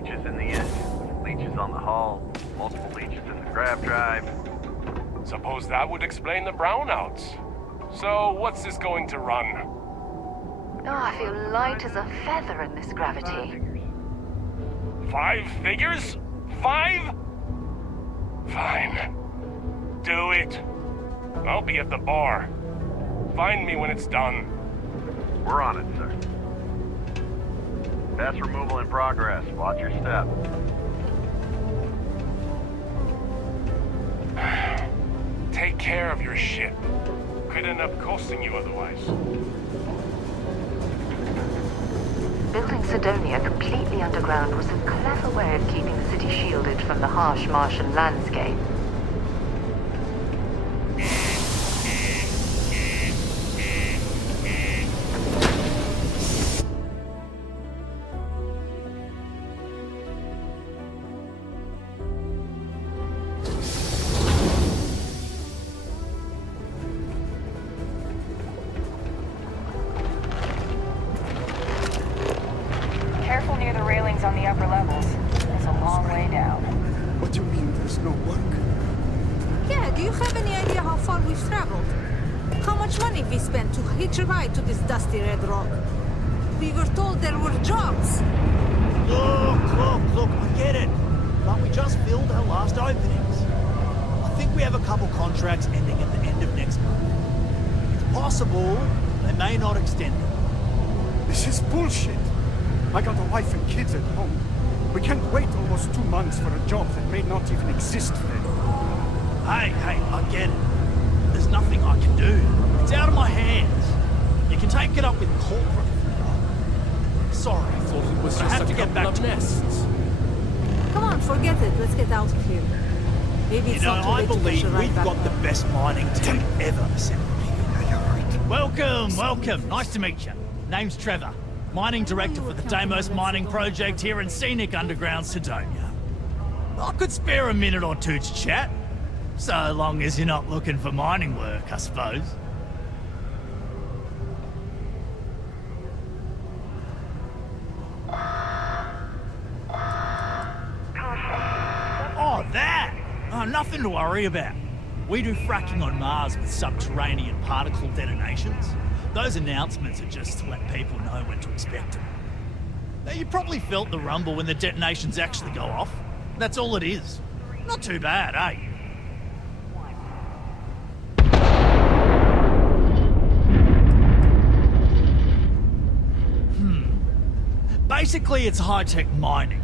leeches in the engine, leeches on the hull, multiple leeches in the grav drive. Suppose that would explain the brownouts. So, what's this going to run? Oh, I feel light as a feather in this gravity. 5 figures? 5? Fine. Do it. I'll be at the bar. Find me when it's done. We're on it, sir. Gas removal in progress. Watch your step. Take care of your ship. Could end up costing you otherwise. Building Sidonia completely underground was a clever way of keeping the city shielded from the harsh Martian landscape. Careful near the railings on the upper levels. It's a long way down. What do you mean there's no work? Yeah, do you have any idea how far we've traveled? How much money we spent to hitch a ride to this dusty red rock? We were told there were jobs. Look, I get it. But we just filled our last openings. I think we have a couple contracts ending at the end of next month. It's possible they may not extend them. This is bullshit. I got a wife and kids at home. We can't wait almost 2 months for a job that may not even exist then. Hey, I get it. There's nothing I can do. It's out of my hands. You can take it up with corporate. Sorry, I thought it was just I have to get back to nests. Come on, forget it. Let's get out of here. Maybe it's not too I late to believe hitch a ride we've back got the home. best mining team ever assembled here. Yeah, you're right. Welcome. Nice to meet you. Name's Trevor. Mining director for the Deimos mining project here in scenic underground Sidonia. I could spare a minute or two to chat. So long as you're not looking for mining work, I suppose. Oh, that! Oh, nothing to worry about. We do fracking on Mars with subterranean particle detonations. Those announcements are just to let people know when to expect them. Now, you probably felt the rumble when the detonations actually go off. That's all it is. Not too bad, eh? Basically, it's high-tech mining.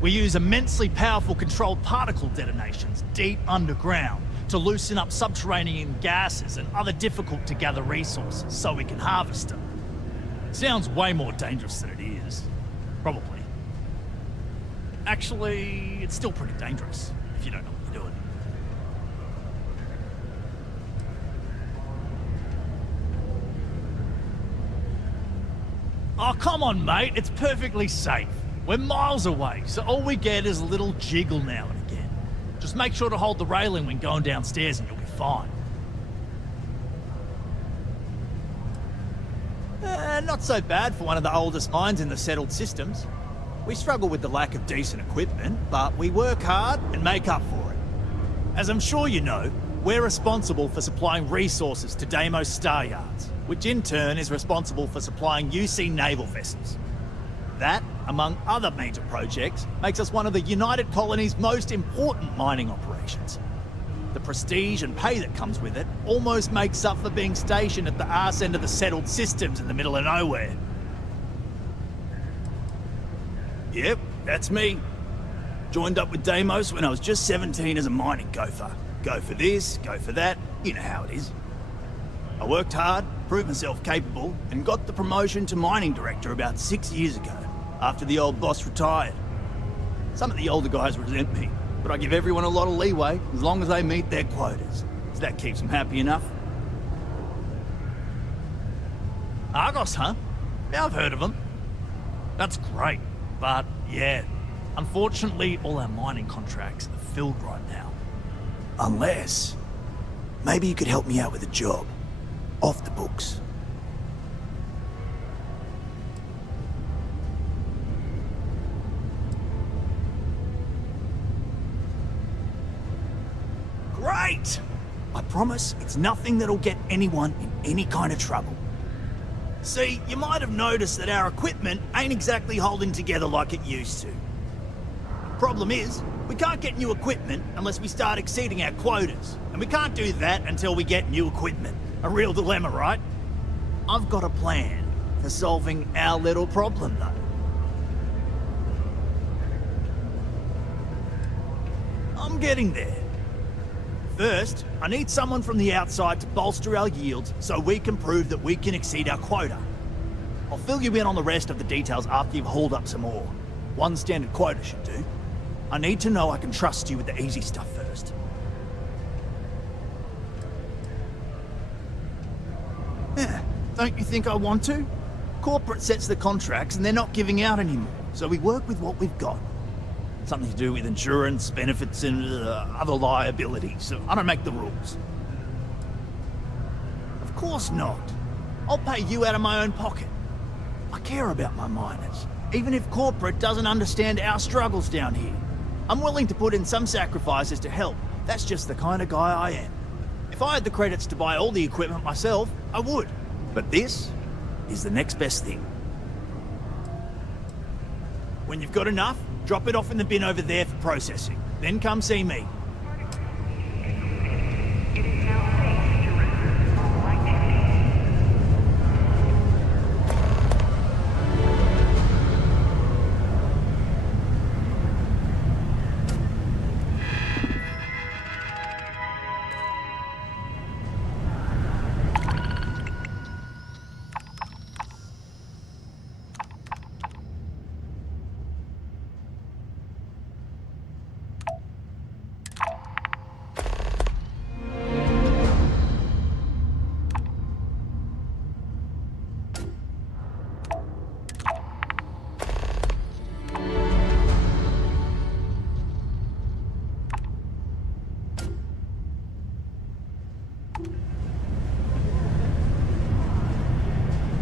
We use immensely powerful controlled particle detonations deep underground to loosen up subterranean gases and other difficult-to-gather resources so we can harvest them. Sounds way more dangerous than it is. Probably. Actually, it's still pretty dangerous if you don't know what you're doing. Oh, come on, mate. It's perfectly safe. We're miles away, so all we get is a little jiggle now and again. Just make sure to hold the railing when going downstairs and you'll be fine. Not so bad for one of the oldest mines in the settled systems. We struggle with the lack of decent equipment, but we work hard and make up for it. As I'm sure you know, we're responsible for supplying resources to Deimos Star Yards, which in turn is responsible for supplying UC naval vessels. That, among other major projects, makes us one of the United Colony's most important mining operations. The prestige and pay that comes with it almost makes up for being stationed at the arse end of the settled systems in the middle of nowhere. Yep, that's me. Joined up with Deimos when I was just 17 as a mining gopher. Go for this, go for that, you know how it is. I worked hard, proved myself capable, and got the promotion to mining director about 6 years ago, after the old boss retired. Some of the older guys resent me, but I give everyone a lot of leeway as long as they meet their quotas. So that keeps them happy enough. Argos, huh? Yeah, I've heard of them. That's great, but yeah, unfortunately all our mining contracts are filled right now. Unless, maybe you could help me out with a job. Off the books. promise it's nothing that'll get anyone in any kind of trouble. See, you might have noticed that our equipment ain't exactly holding together like it used to. Problem is, we can't get new equipment unless we start exceeding our quotas. And we can't do that until we get new equipment. A real dilemma, right? I've got a plan for solving our little problem, though. I'm getting there. First, I need someone from the outside to bolster our yields so we can prove that we can exceed our quota. I'll fill you in on the rest of the details after you've hauled up some ore. One standard quota should do. I need to know I can trust you with the easy stuff first. Yeah, don't you think I want to? Corporate sets the contracts and they're not giving out anymore, so we work with what we've got. Something to do with insurance, benefits, and other liabilities, so I don't make the rules. Of course not. I'll pay you out of my own pocket. I care about my miners, even if corporate doesn't understand our struggles down here. I'm willing to put in some sacrifices to help. That's just the kind of guy I am. If I had the credits to buy all the equipment myself, I would. But this is the next best thing. When you've got enough, drop it off in the bin over there for processing. Then come see me. It is now safe to resume all activity.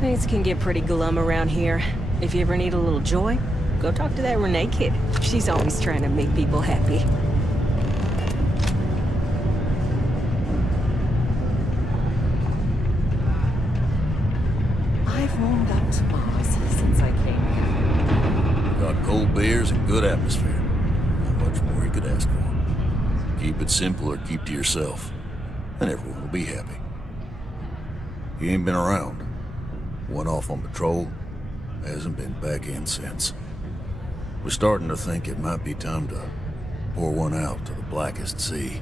Things can get pretty glum around here. If you ever need a little joy, go talk to that Renee kid. She's always trying to make people happy. I've warmed up to Mars since I came here. Got cold beers and good atmosphere. Not much more you could ask for. Keep it simple or keep to yourself, and everyone will be happy. You ain't been around. Went off on patrol, hasn't been back in since. We're starting to think it might be time to pour one out to the blackest sea.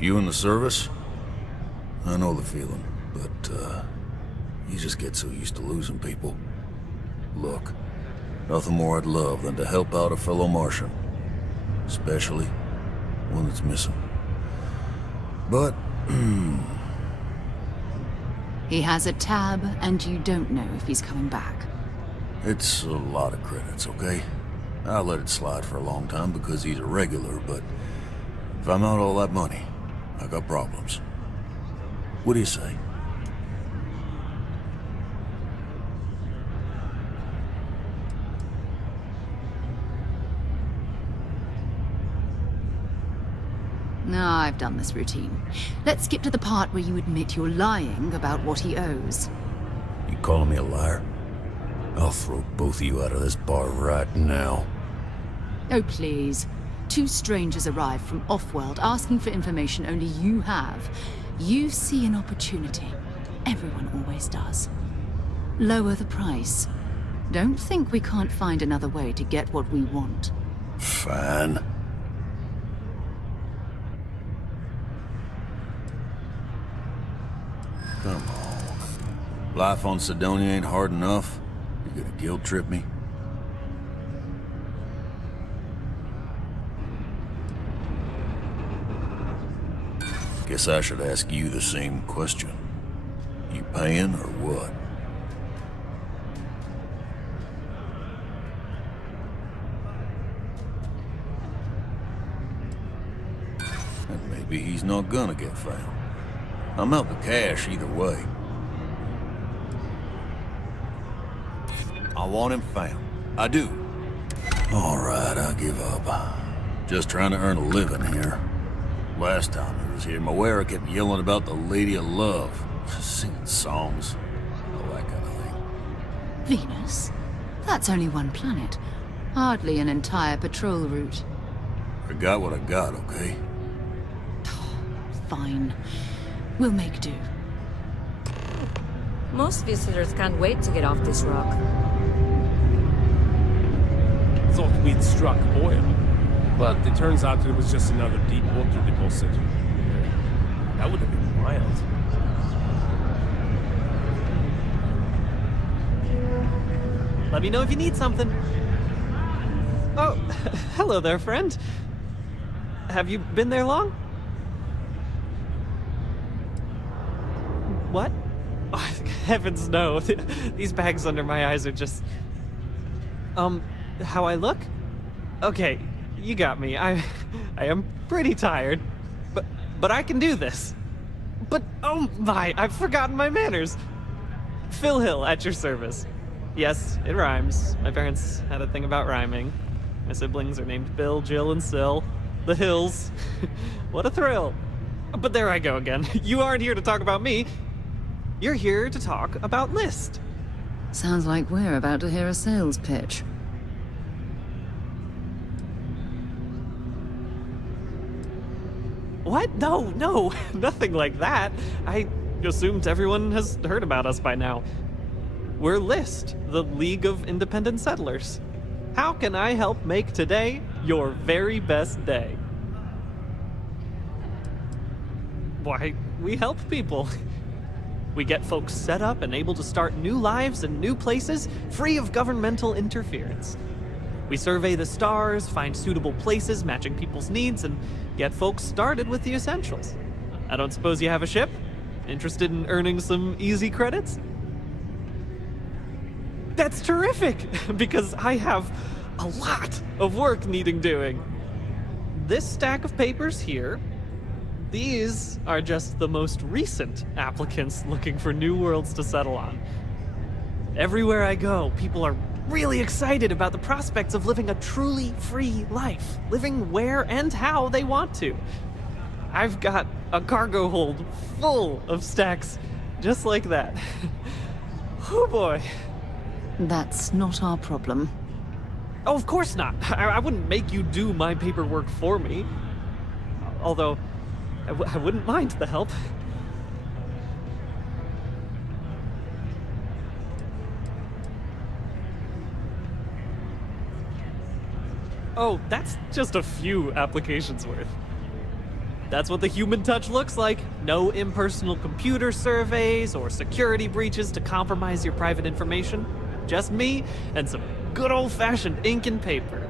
You in the service? I know the feeling, but, you just get so used to losing people. Look, nothing more I'd love than to help out a fellow Martian. Especially one that's missing. But, He has a tab, and you don't know if he's coming back. it's a lot of credits, okay? I let it slide for a long time because he's a regular, but if I'm out all that money, I got problems. What do you say? Ah, I've done this routine. Let's skip to the part where you admit you're lying about what he owes. You calling me a liar? I'll throw both of you out of this bar right now. Oh, please. Two strangers arrive from off-world asking for information only you have. You see an opportunity. Everyone always does. Lower the price. Don't think we can't find another way to get what we want. Fine. Come on. Life on Sidonia ain't hard enough. You gonna guilt trip me? Guess I should ask you the same question. You paying or what? That made Maybe he's not gonna get found. I'm out the cash either way. I want him found. I do. All right, I give up. Just trying to earn a living here. Last time he was here, Moira kept yelling about the Lady of Love. Singing songs. All that kind of thing. Venus? That's only one planet. Hardly an entire patrol route. I got what I got, okay? Fine. We'll make do. Most visitors can't wait to get off this rock. Thought we'd struck oil, but it turns out it was just another deep water deposit. That would have been wild. Let me know if you need something. Oh, hello there, friend. Have you been there long? What? Oh, heavens no. These bags under my eyes are just... how I look? Okay, you got me. I am pretty tired. But I can do this. But, oh my, I've forgotten my manners. Phil Hill, at your service. Yes, it rhymes. My parents had a thing about rhyming. My siblings are named Bill, Jill, and Sil. The Hills. What a thrill. But there I go again. You aren't here to talk about me. You're here to talk about List. Sounds like we're about to hear a sales pitch. What? No, nothing like that. I assumed everyone has heard about us by now. We're List, the League of Independent Settlers. How can I help make today your very best day? Why, we help people. We get folks set up and able to start new lives in new places, free of governmental interference. We survey the stars, find suitable places matching people's needs, and get folks started with the essentials. I don't suppose you have a ship? Interested in earning some easy credits? That's terrific, because I have a lot of work needing doing. This stack of papers here, these are just the most recent applicants looking for new worlds to settle on. Everywhere I go, people are really excited about the prospects of living a truly free life, living where and how they want to. I've got a cargo hold full of stacks just like that. Oh boy. That's not our problem. Oh, of course not. I wouldn't make you do my paperwork for me. Although, I wouldn't mind the help. Oh, that's just a few applications worth. That's what the human touch looks like. No impersonal computer surveys or security breaches to compromise your private information. Just me and some good old-fashioned ink and paper.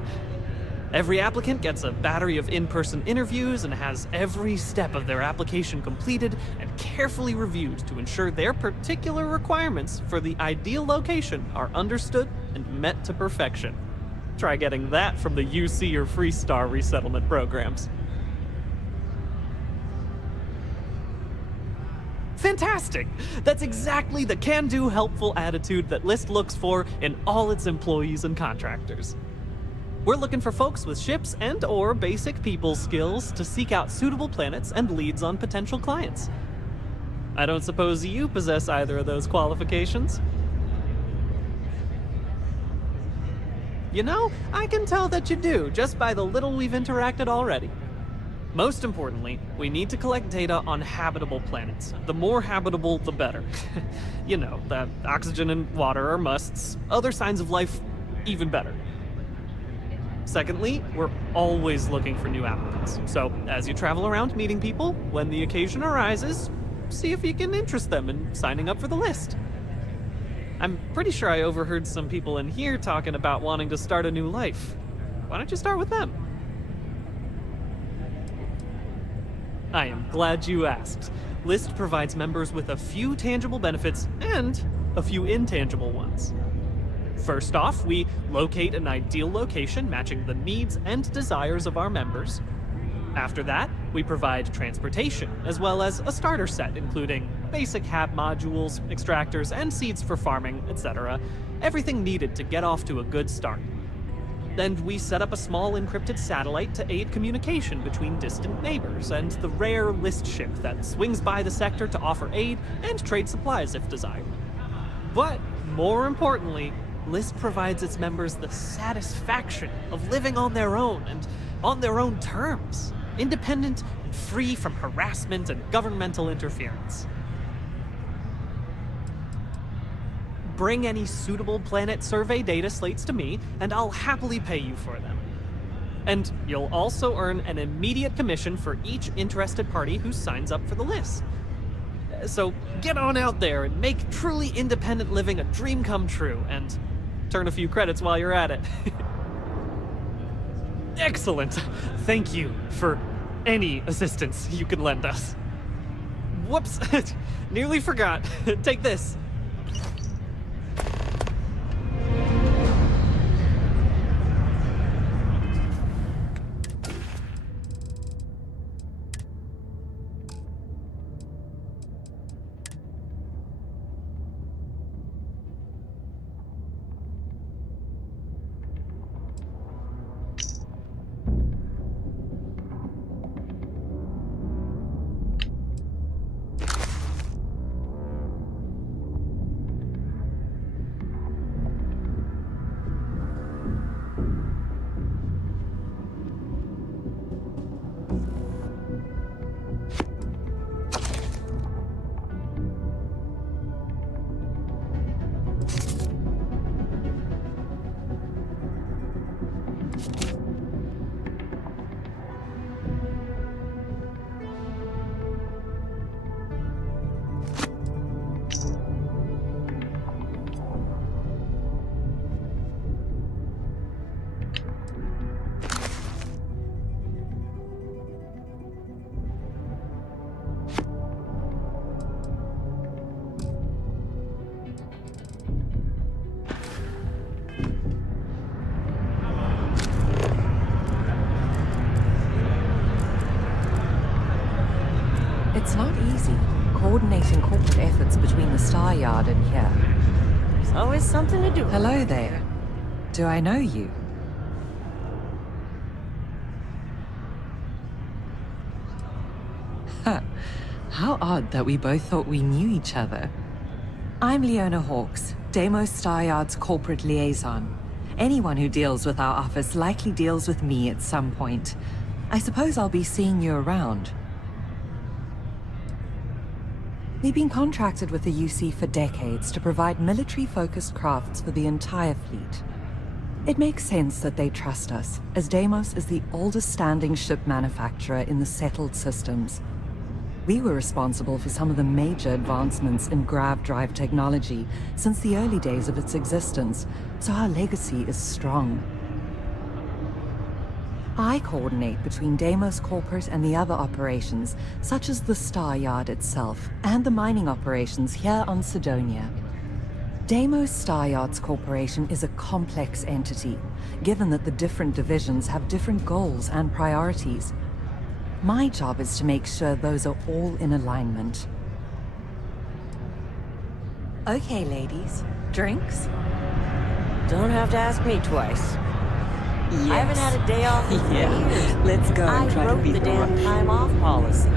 Every applicant gets a battery of in-person interviews and has every step of their application completed and carefully reviewed to ensure their particular requirements for the ideal location are understood and met to perfection. Try getting that from the UC or Freestar resettlement programs. Fantastic! That's exactly the can-do, helpful attitude that List looks for in all its employees and contractors. We're looking for folks with ships and/or basic people skills to seek out suitable planets and leads on potential clients. I don't suppose you possess either of those qualifications? You know, I can tell that you do, just by the little we've interacted already. Most importantly, we need to collect data on habitable planets. The more habitable, the better. You know, that oxygen and water are musts. Other signs of life, even better. Secondly, we're always looking for new applicants. So, as you travel around meeting people, when the occasion arises, see if you can interest them in signing up for the list. I'm pretty sure I overheard some people in here talking about wanting to start a new life. Why don't you start with them? I am glad you asked. List provides members with a few tangible benefits and a few intangible ones. First off, we locate an ideal location matching the needs and desires of our members. After that, We provide transportation, as well as a starter set including basic HAB modules, extractors, and seeds for farming, etc. Everything needed to get off to a good start. And we set up a small encrypted satellite to aid communication between distant neighbors, and the rare list ship that swings by the sector to offer aid and trade supplies if desired. But, more importantly, LIST provides its members the satisfaction of living on their own and on their own terms, independent and free from harassment and governmental interference. Bring any suitable planet survey data slates to me, and I'll happily pay you for them. And you'll also earn an immediate commission for each interested party who signs up for the list. So get on out there and make truly independent living a dream come true, and turn a few credits while you're at it. Excellent. Thank you for any assistance you can lend us. Whoops, nearly forgot. Take this. It's not easy, coordinating corporate efforts between the Star Yard and here. There's always something to do. Hello there. Do I know you? Huh. How odd that we both thought we knew each other. I'm Leona Hawkes, Deimos Star Yard's corporate liaison. Anyone who deals with our office likely deals with me at some point. I suppose I'll be seeing you around. We've been contracted with the UC for decades to provide military-focused crafts for the entire fleet. It makes sense that they trust us, as Deimos is the oldest standing ship manufacturer in the settled systems. We were responsible for some of the major advancements in grav drive technology since the early days of its existence, so our legacy is strong. I coordinate between Deimos Corporate and the other operations, such as the Star Yard itself, and the mining operations here on Sidonia. Deimos Star Yards Corporation is a complex entity, given that the different divisions have different goals and priorities. My job is to make sure those are all in alignment. Okay, ladies. Drinks? Don't have to ask me twice. Yes. I haven't had a day off in 3 years. Let's go and try to wrote beat the damn rush. time off policy.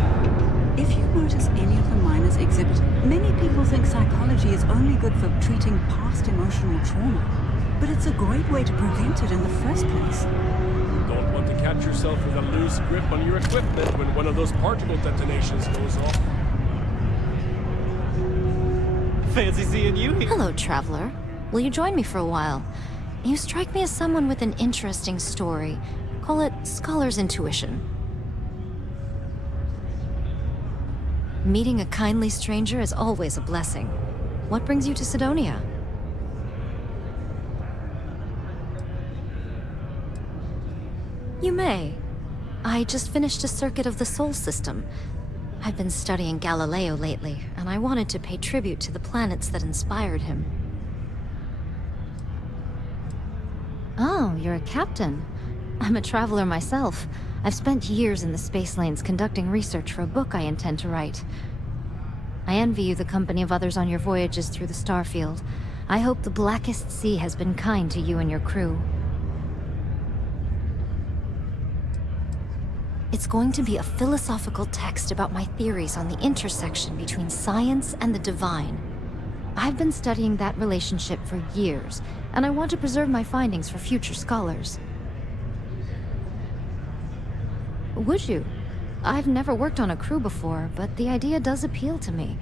If you notice any of the miners exhibit, many people think psychology is only good for treating past emotional trauma. But it's a great way to prevent it in the first place. Don't want to catch yourself with a loose grip on your equipment when one of those particle detonations goes off. Fancy seeing you here. Hello, traveler. Will you join me for a while? You strike me as someone with an interesting story. Call it scholar's intuition. Meeting a kindly stranger is always a blessing. What brings you to Sidonia? You may. I just finished a circuit of the Sol system. I've been studying Galileo lately, and I wanted to pay tribute to the planets that inspired him. Oh, you're a captain. I'm a traveler myself. I've spent years in the space lanes conducting research for a book I intend to write. I envy you the company of others on your voyages through the Starfield. I hope the Blackest Sea has been kind to you and your crew. It's going to be a philosophical text about my theories on the intersection between science and the divine. I've been studying that relationship for years, and I want to preserve my findings for future scholars. Would you? I've never worked on a crew before, but the idea does appeal to me.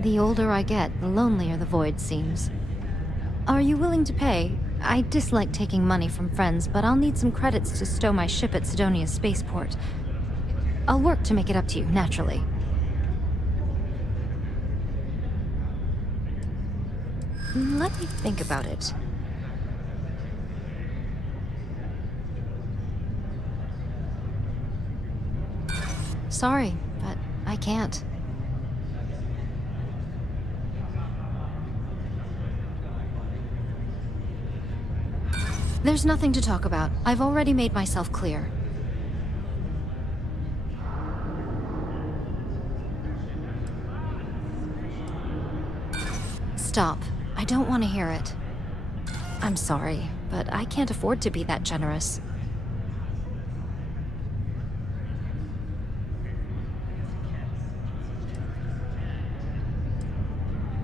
The older I get, the lonelier the void seems. Are you willing to pay? I dislike taking money from friends, but I'll need some credits to stow my ship at Sidonia's spaceport. I'll work to make it up to you, naturally. Let me think about it. Sorry, but I can't. There's nothing to talk about. I've already made myself clear. Stop. I don't want to hear it. I'm sorry, but I can't afford to be that generous.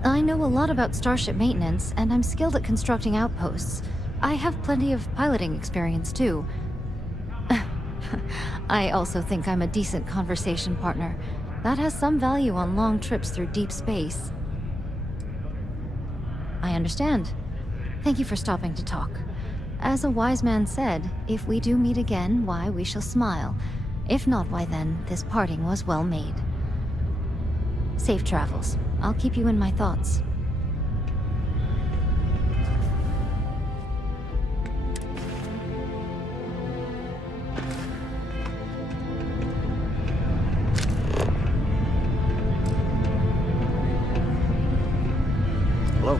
I know a lot about starship maintenance, and I'm skilled at constructing outposts. I have plenty of piloting experience, too. I also think I'm a decent conversation partner. That has some value on long trips through deep space. I understand. Thank you for stopping to talk. As a wise man said, if we do meet again, why, we shall smile. If not, why then, this parting was well made. Safe travels. I'll keep you in my thoughts. Hello.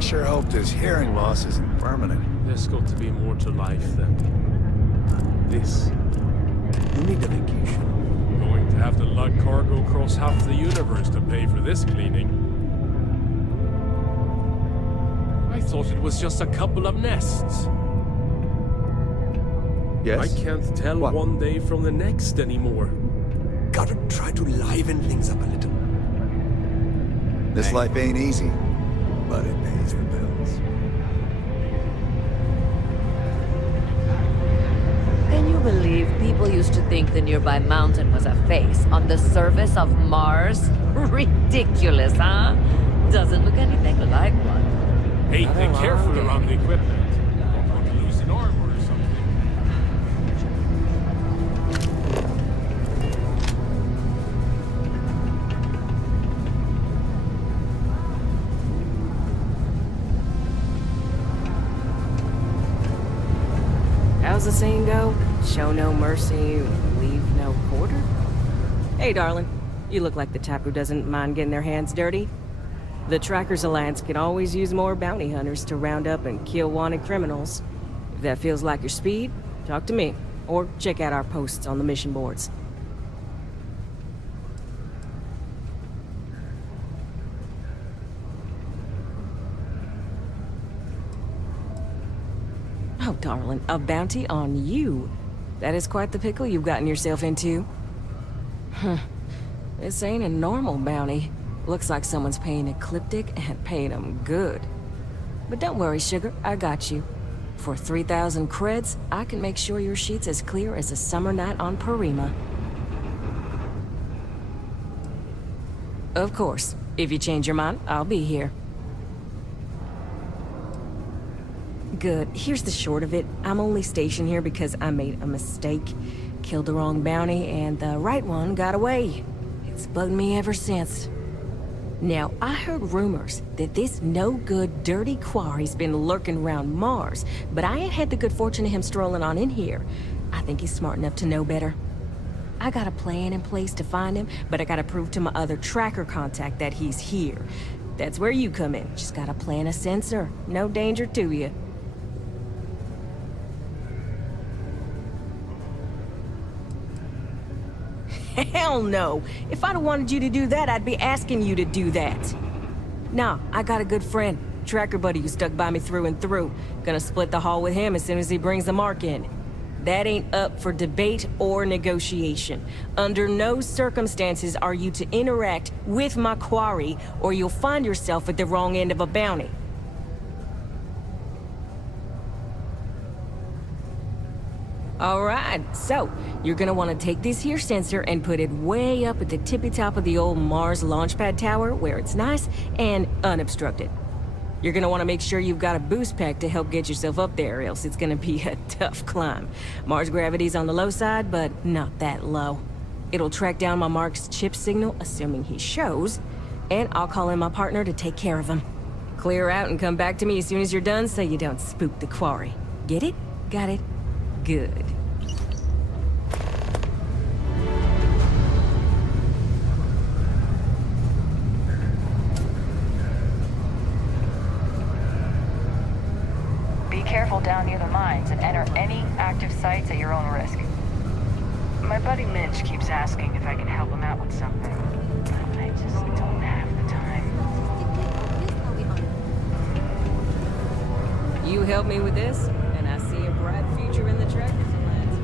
Sure hope this hearing loss isn't permanent. There's got to be more to life than this. You need a vacation. Going to have to lug cargo across half the universe to pay for this cleaning. I thought it was just a couple of nests. Yes? I can't tell one day from the next anymore. Gotta try to liven things up a little. This life ain't easy, but it pays the bills. Can you believe people used to think the nearby mountain was a face on the surface of Mars? Ridiculous, huh? Doesn't look anything like one. Hey, Not be a careful long around the day. equipment. Don't want to lose an arm or something. How's the saying go? Show no mercy, leave no quarter? Hey, darling. You look like the type who doesn't mind getting their hands dirty. The Trackers Alliance can always use more bounty hunters to round up and kill wanted criminals. If that feels like your speed, talk to me. Or check out our posts on the mission boards. Oh, darling, a bounty on you. That is quite the pickle you've gotten yourself into. Huh. This ain't a normal bounty. Looks like someone's paying Ecliptic and paying them good. But don't worry, sugar, I got you. For 3,000 creds, I can make sure your sheet's as clear as a summer night on Parima. Of course, if you change your mind, I'll be here. Good. Here's the short of it. I'm only stationed here because I made a mistake. Killed the wrong bounty, and the right one got away. It's bugged me ever since. Now, I heard rumors that this no-good, dirty quarry's been lurking around Mars, but I ain't had the good fortune of him strolling on in here. I think he's smart enough to know better. I got a plan in place to find him, but I gotta prove to my other tracker contact that he's here. That's where you come in. Just gotta plant a sensor. No danger to you. Hell no. If I'd have wanted you to do that, I'd be asking you to do that. Nah, I got a good friend. Tracker buddy who stuck by me through and through. Gonna split the haul with him as soon as he brings the mark in. That ain't up for debate or negotiation. Under no circumstances are you to interact with my quarry, or you'll find yourself at the wrong end of a bounty. Alright, so, you're gonna want to take this here sensor and put it way up at the tippy top of the old Mars launchpad tower, where it's nice and unobstructed. You're gonna want to make sure you've got a boost pack to help get yourself up there, else it's gonna be a tough climb. Mars gravity's on the low side, but not that low. It'll track down my Mark's chip signal, assuming he shows, and I'll call in my partner to take care of him. Clear out and come back to me as soon as you're done so you don't spook the quarry. Get it? Got it? Good. Be careful down near the mines and enter any active sites at your own risk. My buddy Mitch keeps asking if I can help him out with something. I just don't have the time. You help me with this, and I see a bright future in the Trackers Alliance.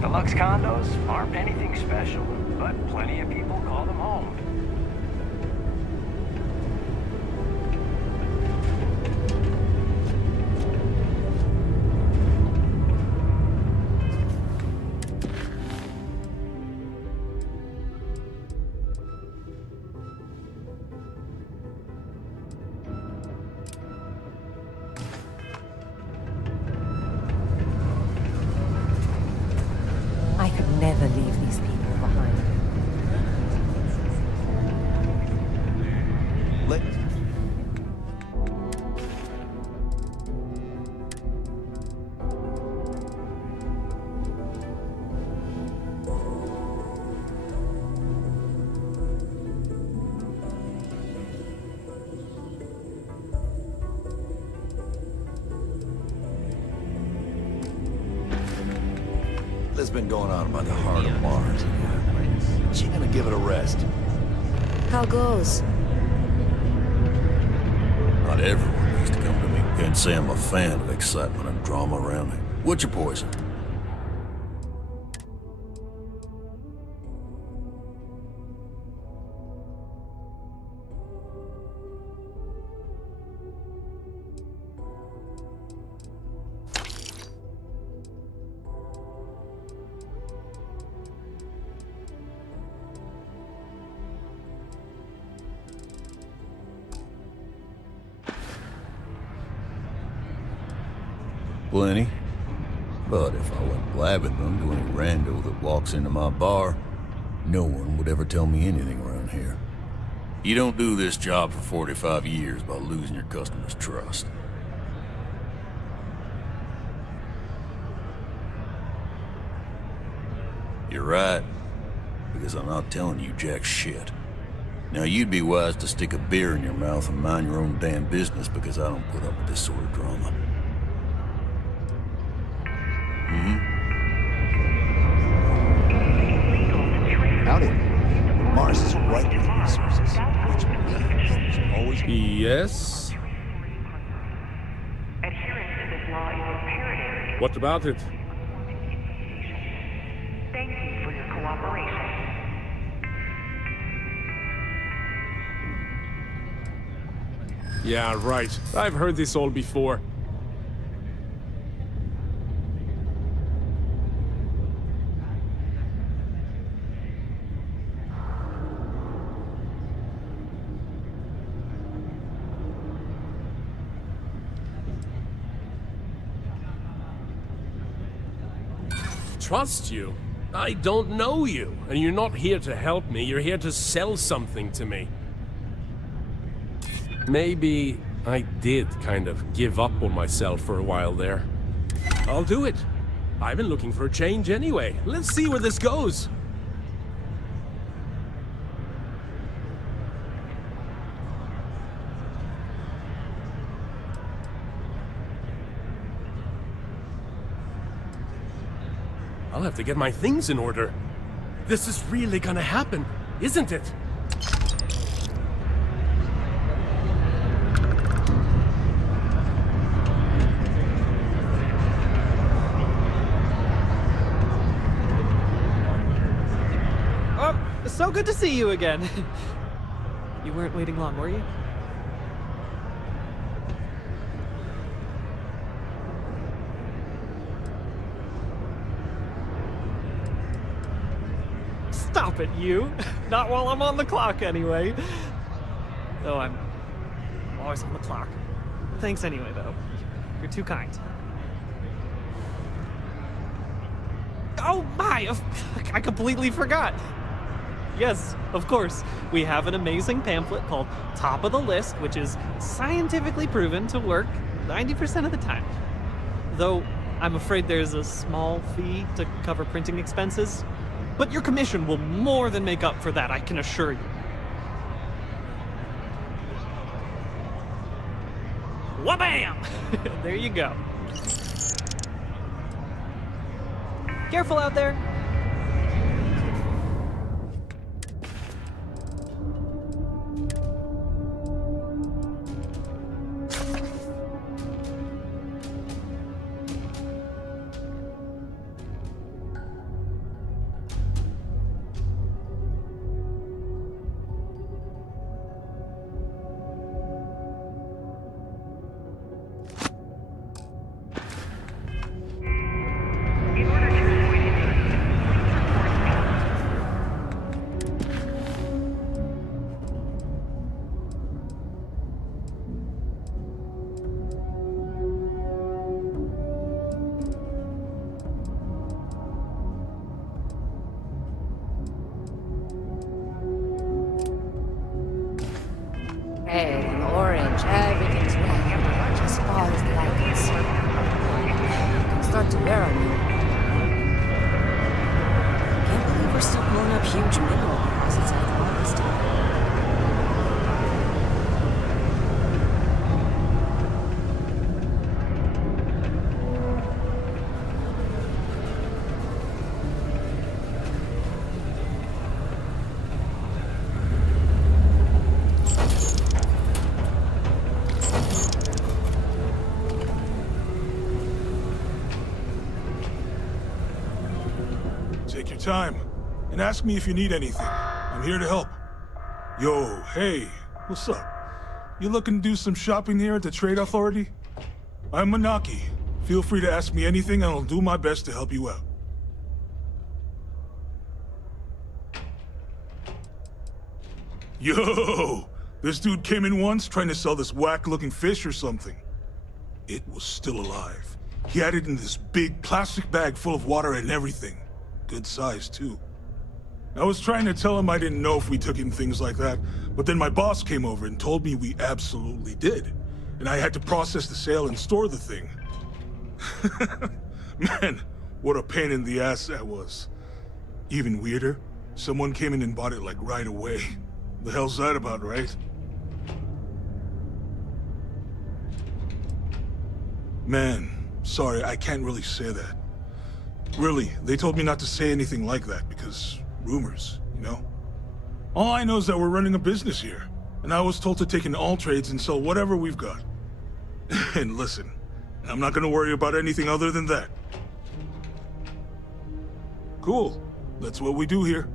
Deluxe condos aren't anything special, but plenty of people call them home. I could never leave these people behind. This has been going on about the heart of Mars. She gonna give it a rest. How goes? Not everyone needs to come to me. Can't say I'm a fan of excitement and drama around me. What's your poison? Plenty. But if I went blabbing them to any rando that walks into my bar, no one would ever tell me anything around here. You don't do this job for 45 years by losing your customers' trust. You're right, because I'm not telling you jack shit. Now you'd be wise to stick a beer in your mouth and mind your own damn business, because I don't put up with this sort of drama. Howdy. Mars is ripe with resources, which means there's always... Yes? What about it? Thank you for your cooperation. Yeah, right. I've heard this all before. Trust you? I don't know you, and you're not here to help me, you're here to sell something to me. Maybe I did kind of give up on myself for a while there. I'll do it. I've been looking for a change anyway. Let's see where this goes. I'll have to get my things in order. This is really gonna happen, isn't it? Oh, so good to see you again. You weren't waiting long, were you? Stop it, you. Not while I'm on the clock, anyway. Though I'm always on the clock. Thanks anyway, though. You're too kind. Oh my! I completely forgot. Yes, of course. We have an amazing pamphlet called Top of the List, which is scientifically proven to work 90% of the time. Though I'm afraid there's a small fee to cover printing expenses. But your commission will more than make up for that, I can assure you. Wha-bam! There you go. Careful out there. Red and orange, everything's red. As far as the eye can see. You can start to wear on you. Can't believe we're still pulling up huge mineral deposits after all this time. Take your time, and ask me if you need anything. I'm here to help. Yo, hey, what's up? You looking to do some shopping here at the Trade Authority? I'm Manaki. Feel free to ask me anything, and I'll do my best to help you out. Yo! This dude came in once trying to sell this whack-looking fish or something. It was still alive. He had it in this big plastic bag full of water and everything. Good size, too. I was trying to tell him I didn't know if we took in things like that, but then my boss came over and told me we absolutely did. And I had to process the sale and store the thing. Man, what a pain in the ass that was. Even weirder, someone came in and bought it like right away. The hell's that about, right? Man, sorry, I can't really say that. Really, they told me not to say anything like that because rumors, you know? All I know is that we're running a business here, and I was told to take in all trades and sell whatever we've got. And listen, I'm not gonna worry about anything other than that. Cool. That's what we do here.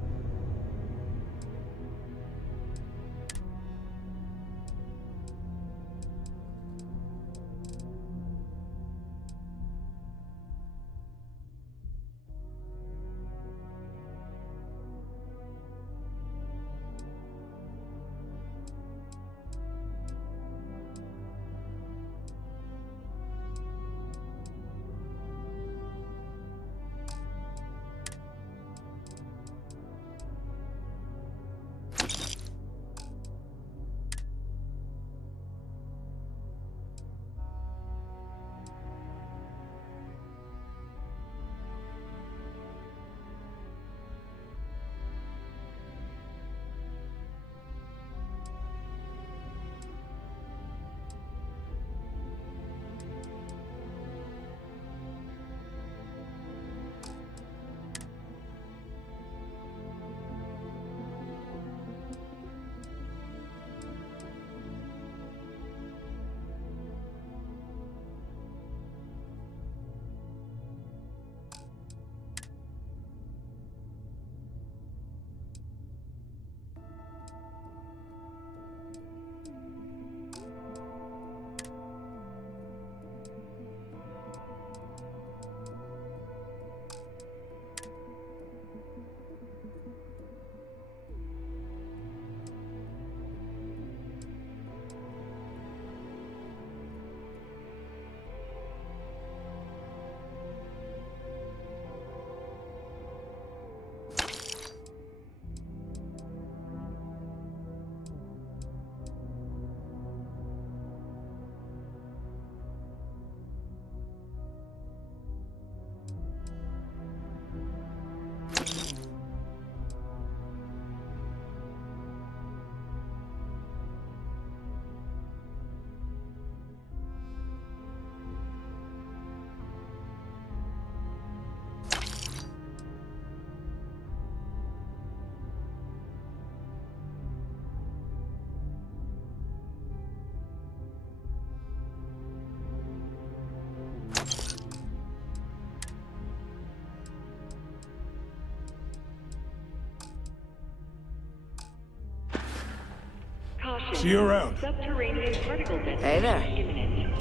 See you around. Subterranean particle density Hey there. imminent.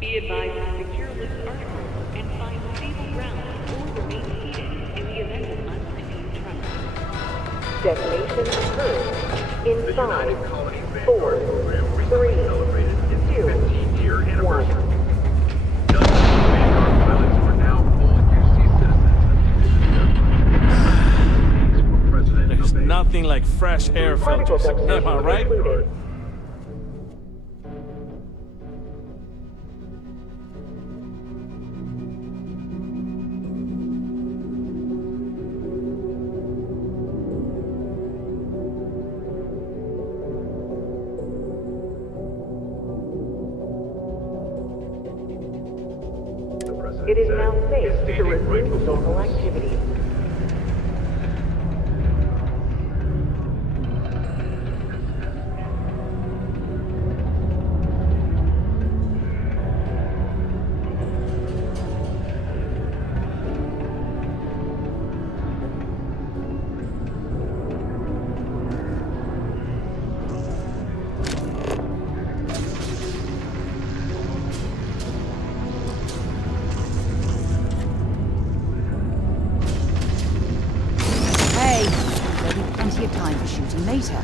Be advised to secure loose articles and find stable ground or remain seated in the event of unforeseen trouble. Detonation occurs in 5, 4, 3, 2, 1. There's nothing like fresh air filters. Am I right? It is now safe to resume normal activity. Plenty of time for shooting later.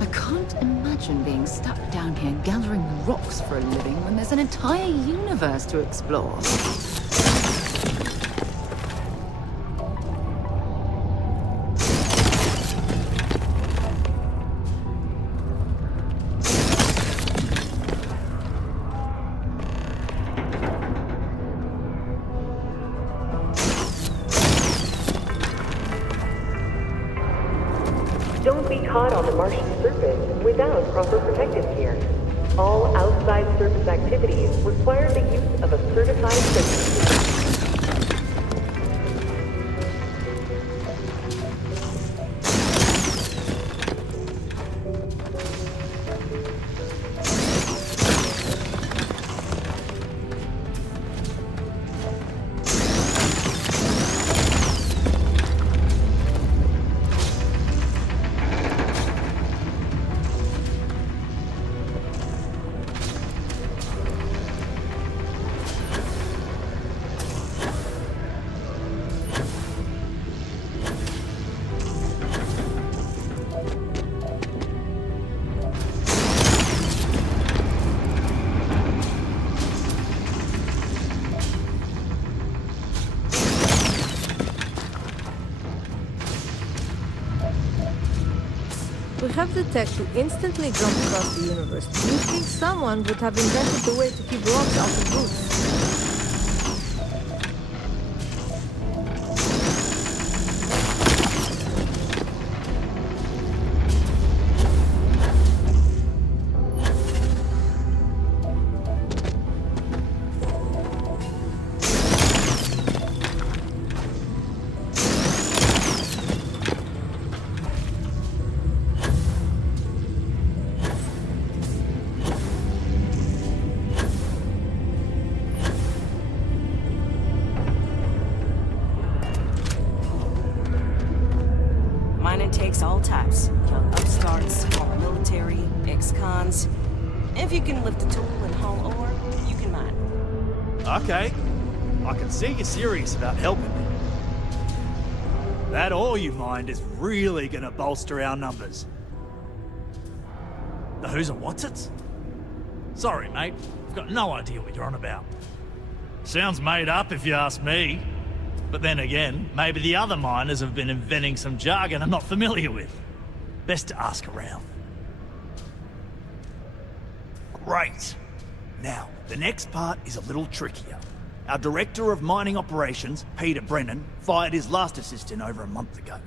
I can't imagine being stuck down here gathering rocks for a living when there's an entire universe to explore. Don't be caught on the Martian surface without proper protective gear. All outside surface activities require the use of a certified safety. We have the tech to instantly jump across the universe. Do you think someone would have invented the way to keep rocks out of roots? Takes all types. Young upstarts, former military, ex-cons. If you can lift a tool and haul ore, you can mine. Okay. I can see you're serious about helping me. That ore you mined is really gonna bolster our numbers. The who's and what's it's? Sorry, mate. I've got no idea what you're on about. Sounds made up if you ask me. But then again, maybe the other miners have been inventing some jargon I'm not familiar with. Best to ask around. Great. Now, the next part is a little trickier. Our Director of Mining Operations, Peter Brennan, fired his last assistant over a month ago.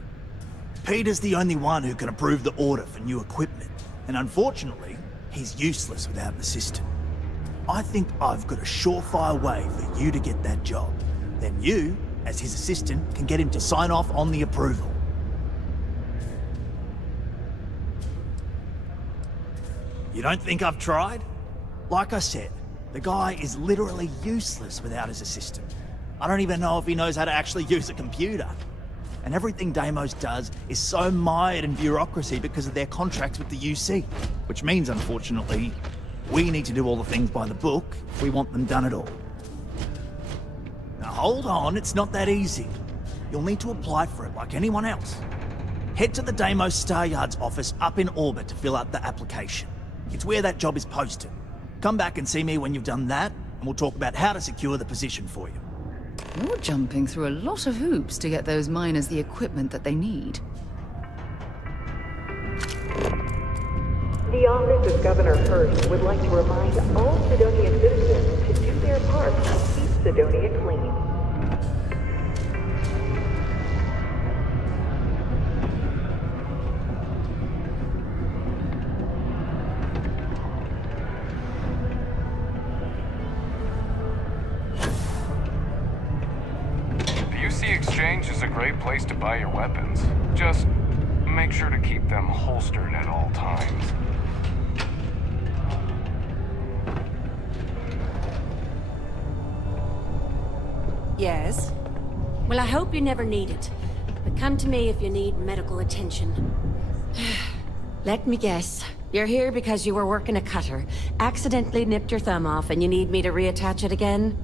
Peter's the only one who can approve the order for new equipment, and unfortunately, he's useless without an assistant. I think I've got a surefire way for you to get that job. Then you, as his assistant, can get him to sign off on the approval. You don't think I've tried? Like I said, the guy is literally useless without his assistant. I don't even know if he knows how to actually use a computer. And everything Deimos does is so mired in bureaucracy because of their contracts with the UC. Which means, unfortunately, we need to do all the things by the book if we want them done at all. Now hold on, it's not that easy. You'll need to apply for it like anyone else. Head to the Deimos Star Yard's office up in orbit to fill out the application. It's where that job is posted. Come back and see me when you've done that, and we'll talk about how to secure the position for you. You're jumping through a lot of hoops to get those miners the equipment that they need. The Office of Governor Hurst would like to remind all Sidonia citizens to do their part to keep Sidonia clean. Exchange is a great place to buy your weapons. Just make sure to keep them holstered at all times. Yes? Well, I hope you never need it. But come to me if you need medical attention. Let me guess. You're here because you were working a cutter, accidentally nipped your thumb off, and you need me to reattach it again?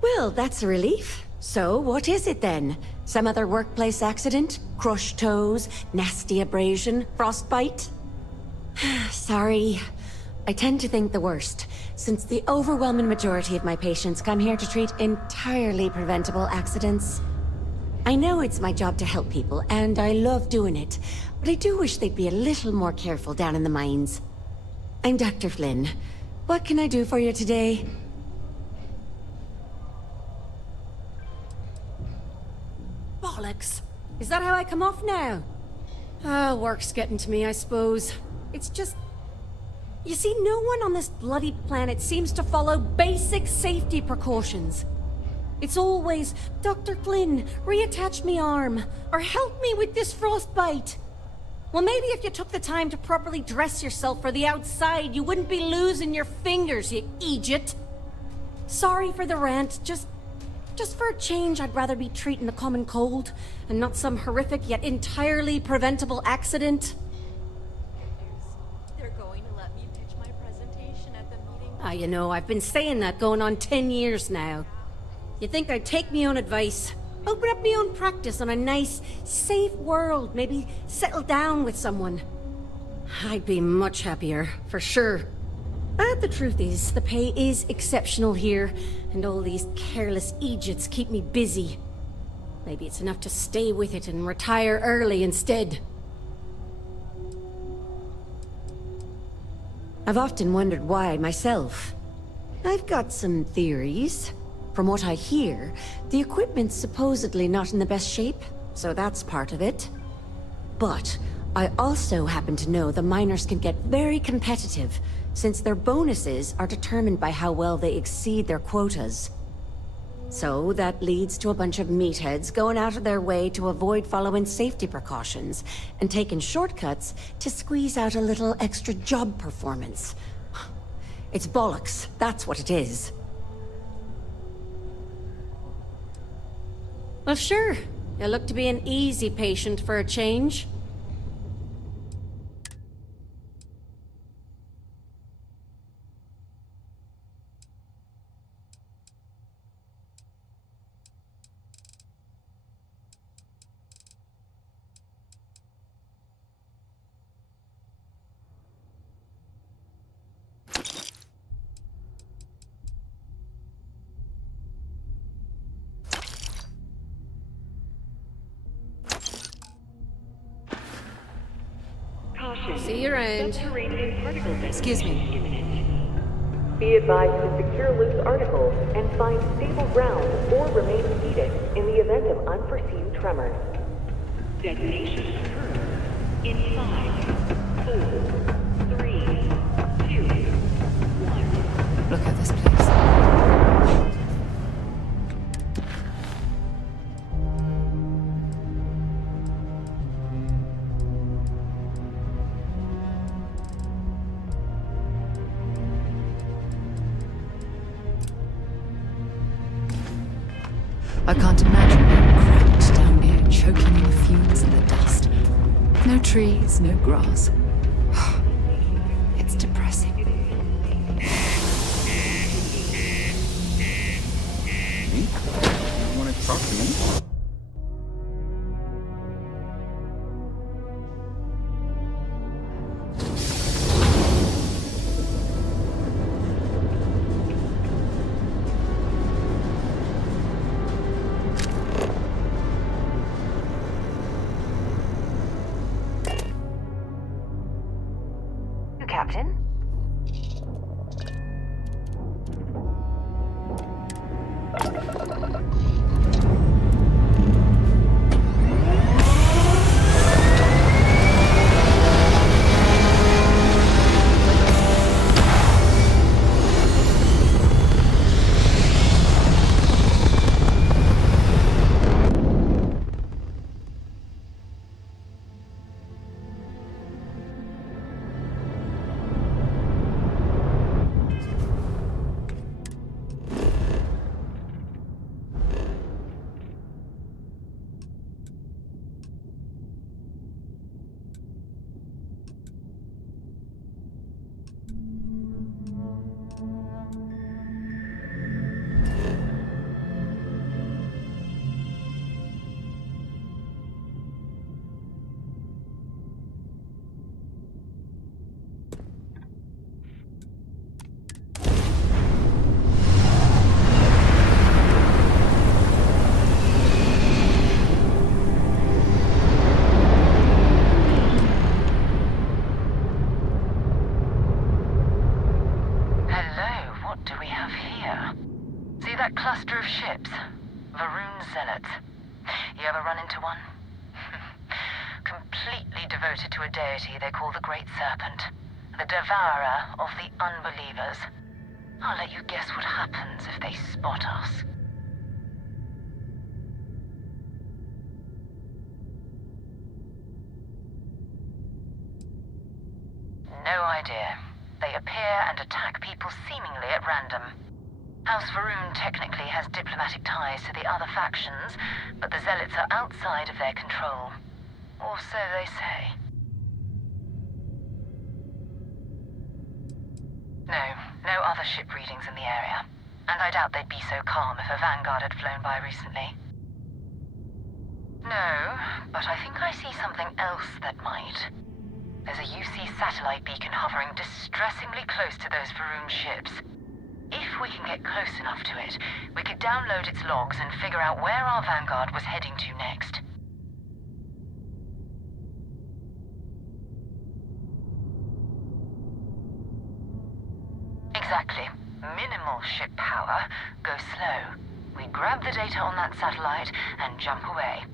Well, that's a relief. So, what is it then? Some other workplace accident? Crushed toes? Nasty abrasion? Frostbite? Sorry. I tend to think the worst, since the overwhelming majority of my patients come here to treat entirely preventable accidents. I know it's my job to help people, and I love doing it, but I do wish they'd be a little more careful down in the mines. I'm Dr. Flynn. What can I do for you today? Bollocks. Is that how I come off now? Work's getting to me, I suppose. It's just... You see, no one on this bloody planet seems to follow basic safety precautions. It's always, Dr. Flynn, reattach me arm, or help me with this frostbite. Well, maybe if you took the time to properly dress yourself for the outside, you wouldn't be losing your fingers, you idiot. Sorry for the rant, just for a change, I'd rather be treating the common cold, and not some horrific yet entirely preventable accident. They're going to let me pitch my presentation at the meeting. You know, I've been saying that going on 10 years now. You'd think I'd take me own advice, open up my own practice on a nice, safe world, maybe settle down with someone. I'd be much happier, for sure. But the truth is, the pay is exceptional here, and all these careless Egypts keep me busy. Maybe it's enough to stay with it and retire early instead. I've often wondered why myself. I've got some theories. From what I hear, the equipment's supposedly not in the best shape, so that's part of it. But I also happen to know the miners can get very competitive, since their bonuses are determined by how well they exceed their quotas. So that leads to a bunch of meatheads going out of their way to avoid following safety precautions, and taking shortcuts to squeeze out a little extra job performance. It's bollocks, that's what it is. Well, sure. You look to be an easy patient for a change. See you around. Excuse me. Be advised to secure loose articles and find stable ground or remain seated in the event of unforeseen tremors. Detonation occurs in 5, 4, 3, 2, 1. Look at this place. I can't imagine being cramped down here, choking on the fumes and the dust. No trees, no grass. It's depressing. Me? You want to talk to me? Captain? Cluster of ships. Varun Zealots. You ever run into one? Completely devoted to a deity they call the Great Serpent. The devourer of the unbelievers. I'll let you guess what happens if they spot us. No idea. They appear and attack people seemingly at random. House Varun technically has diplomatic ties to the other factions, but the Zealots are outside of their control. Or so they say. No other ship readings in the area. And I doubt they'd be so calm if a Vanguard had flown by recently. No, but I think I see something else that might. There's a UC satellite beacon hovering distressingly close to those Varun ships. If we can get close enough to it, we could download its logs and figure out where our Vanguard was heading to next. Exactly. Minimal ship power. Go slow. We grab the data on that satellite and jump away.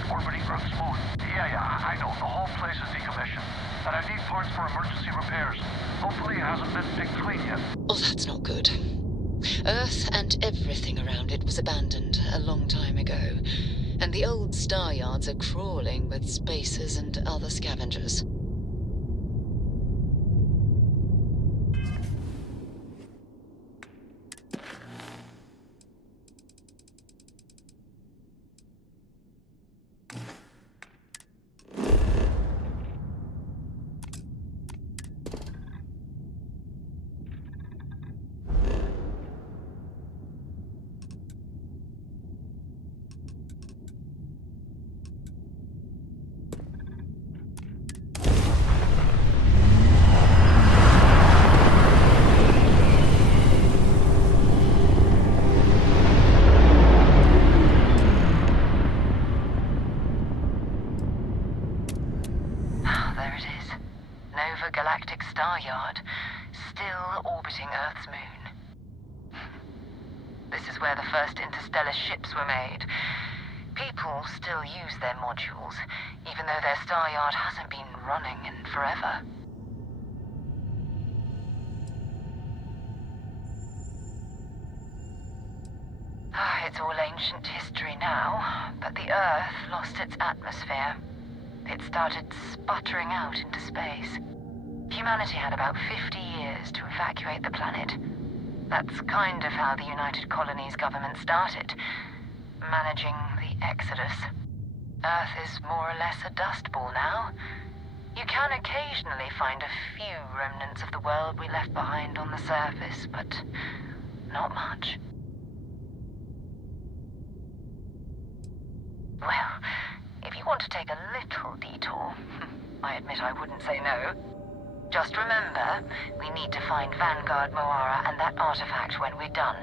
Earth orbiting Earth's moon. Yeah, I know. The whole place is decommissioned. And I need parts for emergency repairs. Hopefully it hasn't been picked clean yet. Oh, that's not good. Earth and everything around it was abandoned a long time ago, and the old star yards are crawling with spacers and other scavengers. Galactic Star Yard, still orbiting Earth's moon. This is where the first interstellar ships were made. People still use their modules, even though their star yard hasn't been running in forever. It's all ancient history now, but the Earth lost its atmosphere. It started sputtering out into space. Humanity had about 50 years to evacuate the planet. That's kind of how the United Colonies government started, managing the exodus. Earth is more or less a dust ball now. You can occasionally find a few remnants of the world we left behind on the surface, but not much. Well, if you want to take a little detour, I admit I wouldn't say no. Just remember, we need to find Vanguard Moara and that artifact when we're done.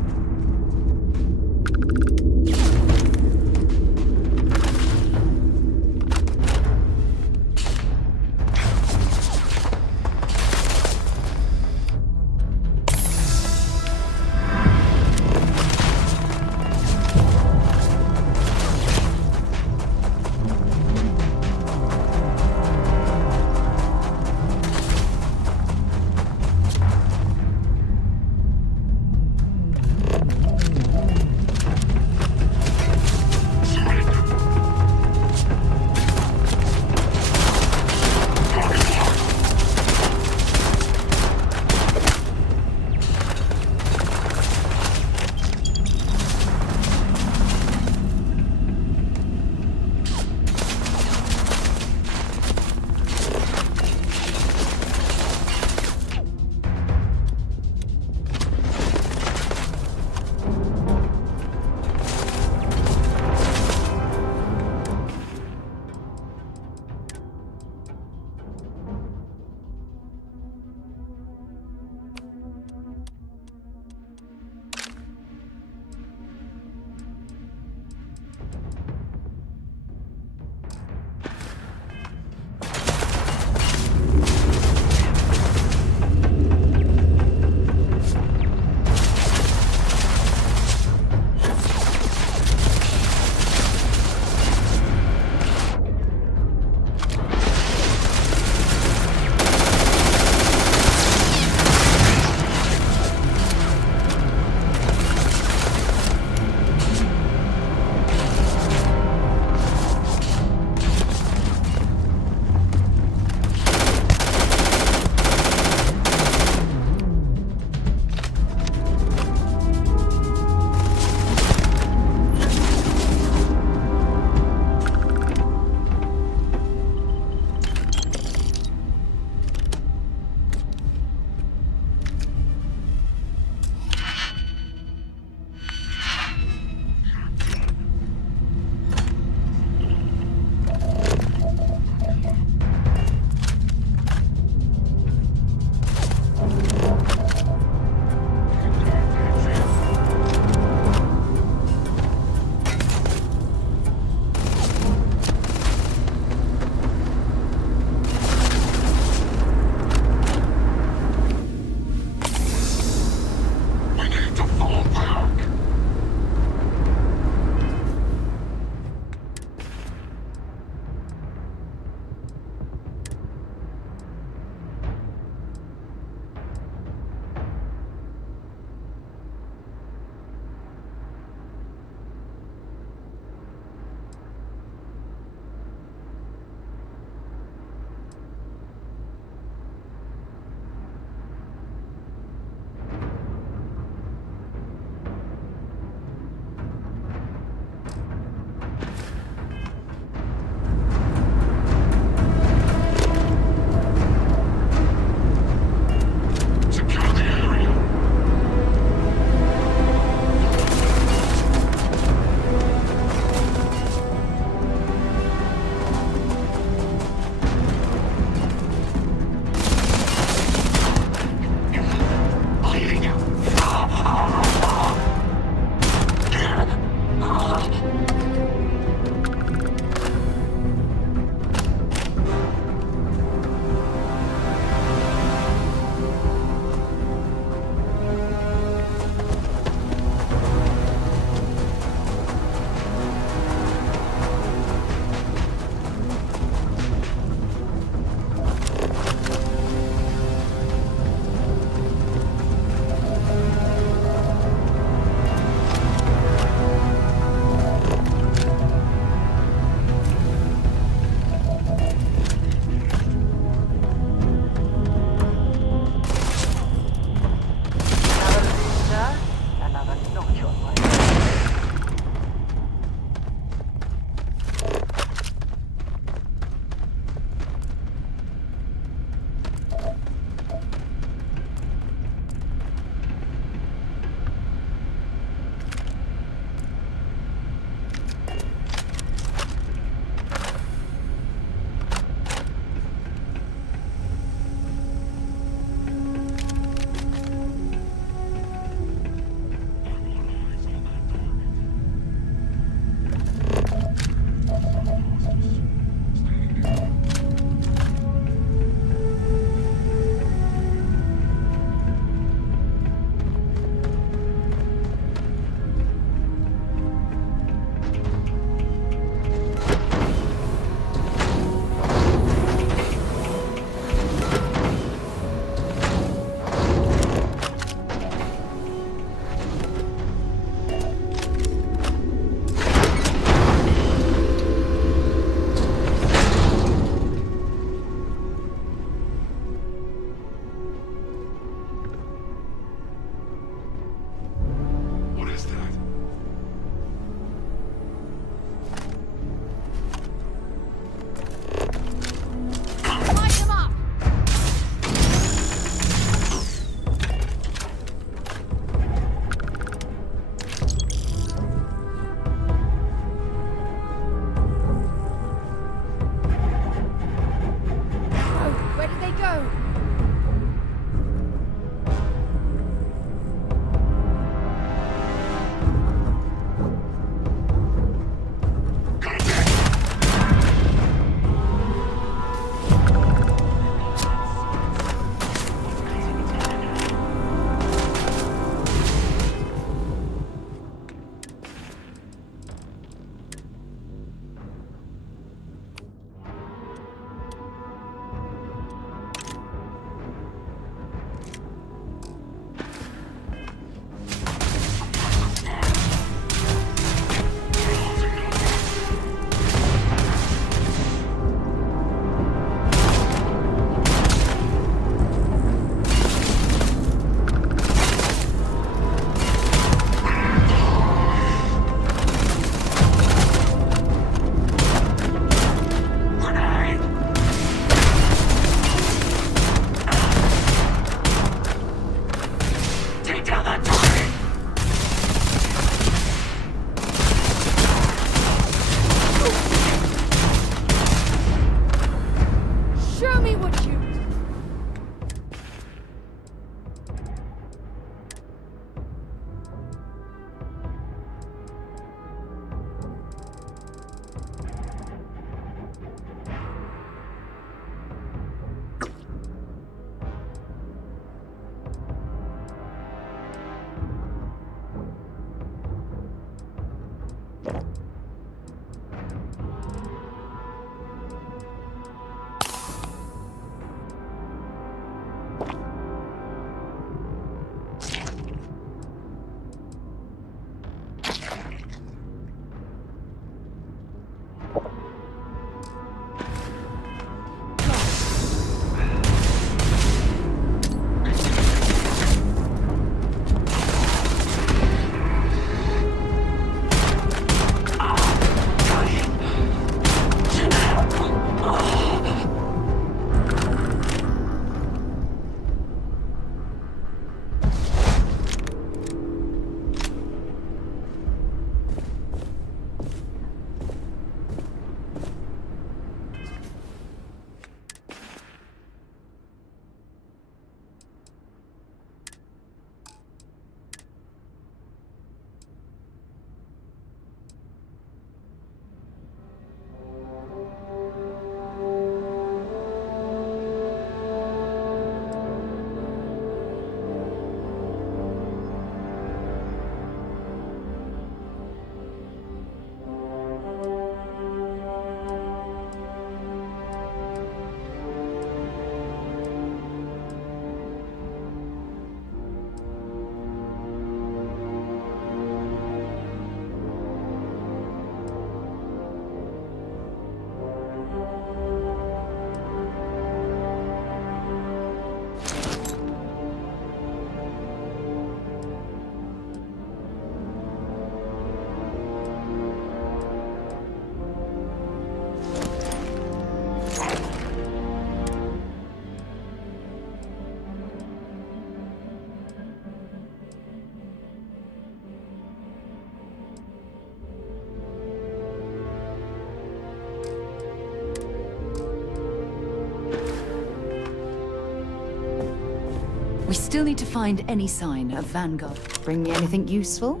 We still need to find any sign of Vanguard. Bring me anything useful?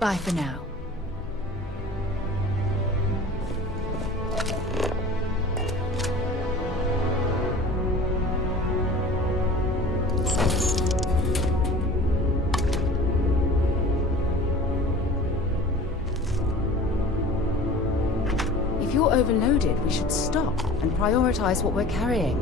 Bye for now. If you're overloaded, we should stop and prioritize what we're carrying.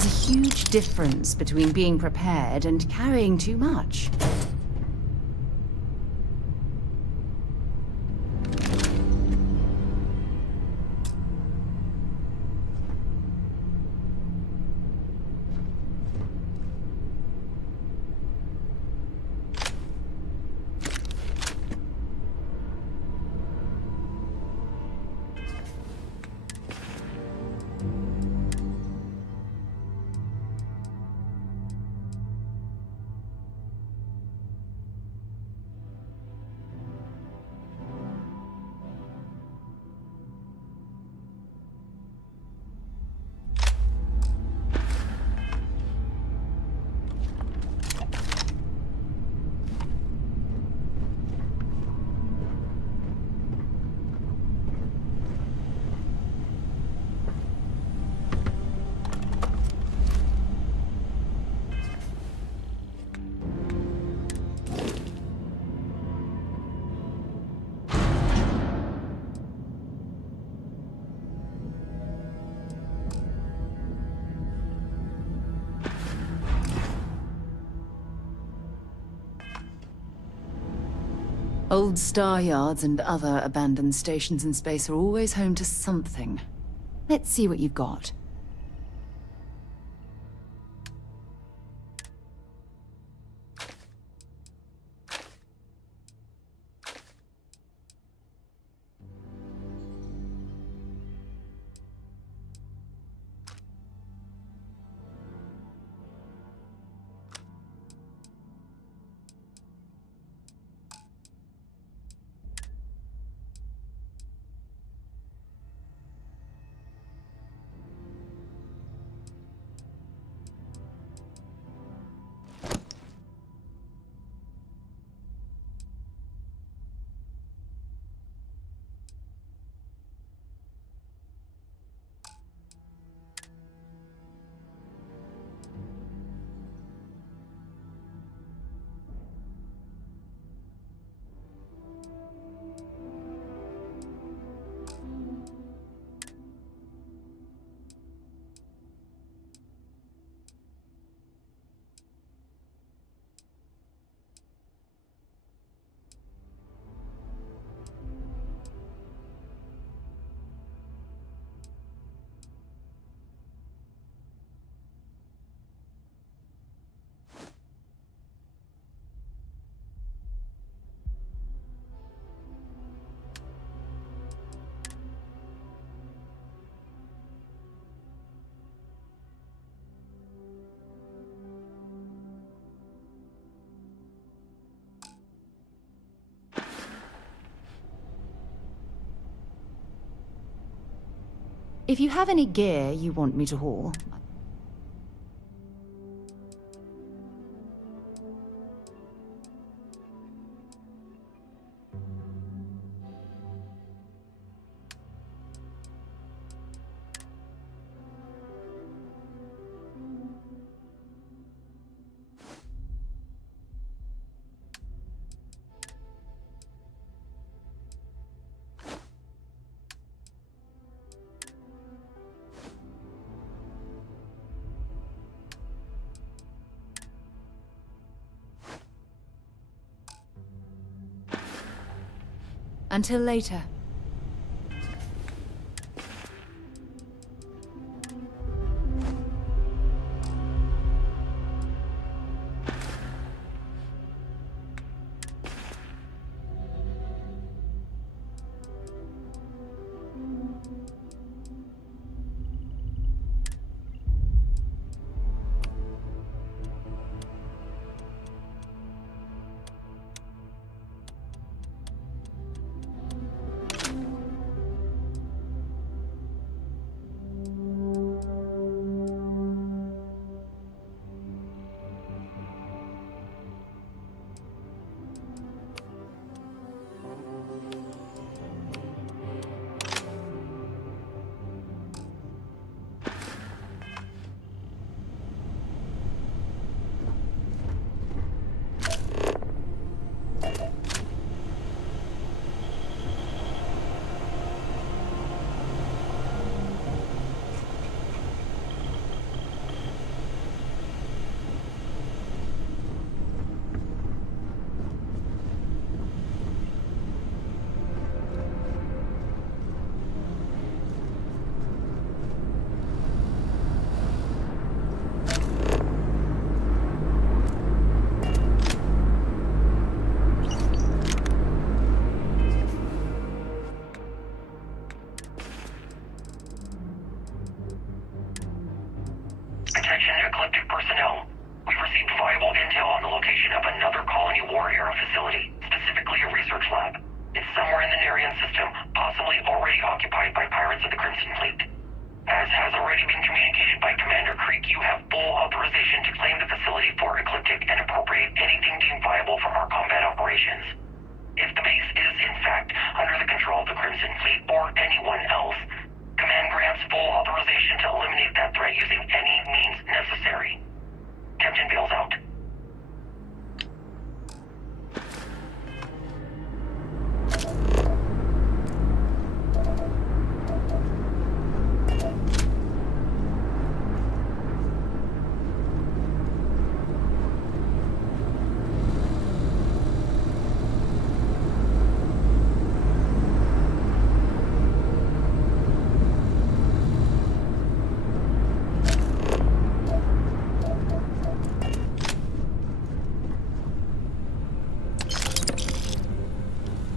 There's a huge difference between being prepared and carrying too much. Old star yards and other abandoned stations in space are always home to something. Let's see what you've got. If you have any gear you want me to haul, until later. Galactic personnel. We've received viable intel on the location of another colony war era facility, specifically a research lab. It's somewhere in the Nerian system, possibly already occupied by pirates of the Crimson Fleet. As has already been communicated by Commander Creek, you have full authorization to claim the facility for Ecliptic and appropriate anything deemed viable for our combat operations. If the base is, in fact, under the control of the Crimson Fleet or anyone else, Command grants full authorization to eliminate that threat using any means necessary. Captain Bale's out.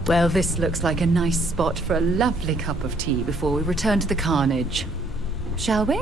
Well, this looks like a nice spot for a lovely cup of tea before we return to the carnage. Shall we?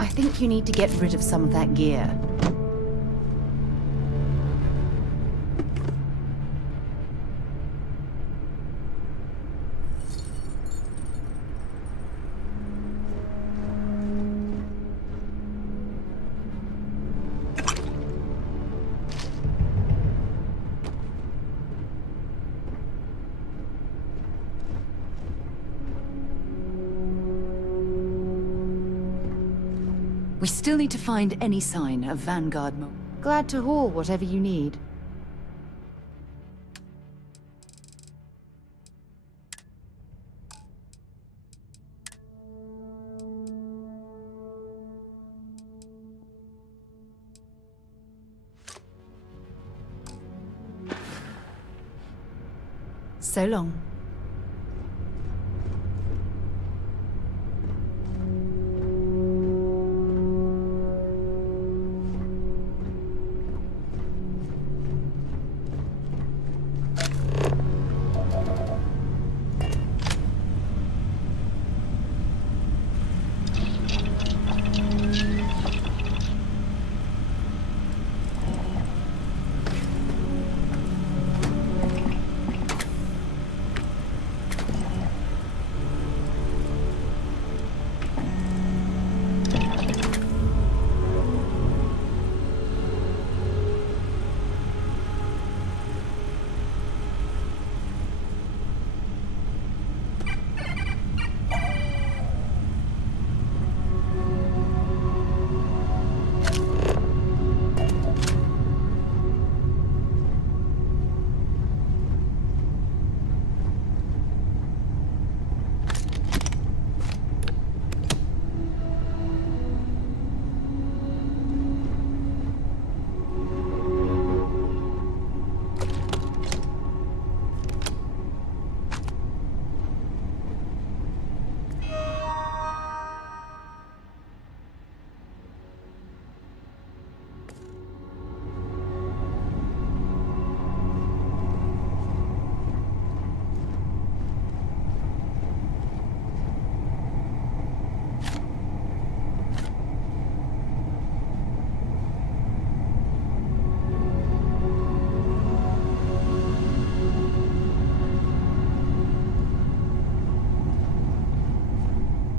I think you need to get rid of some of that gear. We still need to find any sign of Vanguard. Glad to haul whatever you need. So long.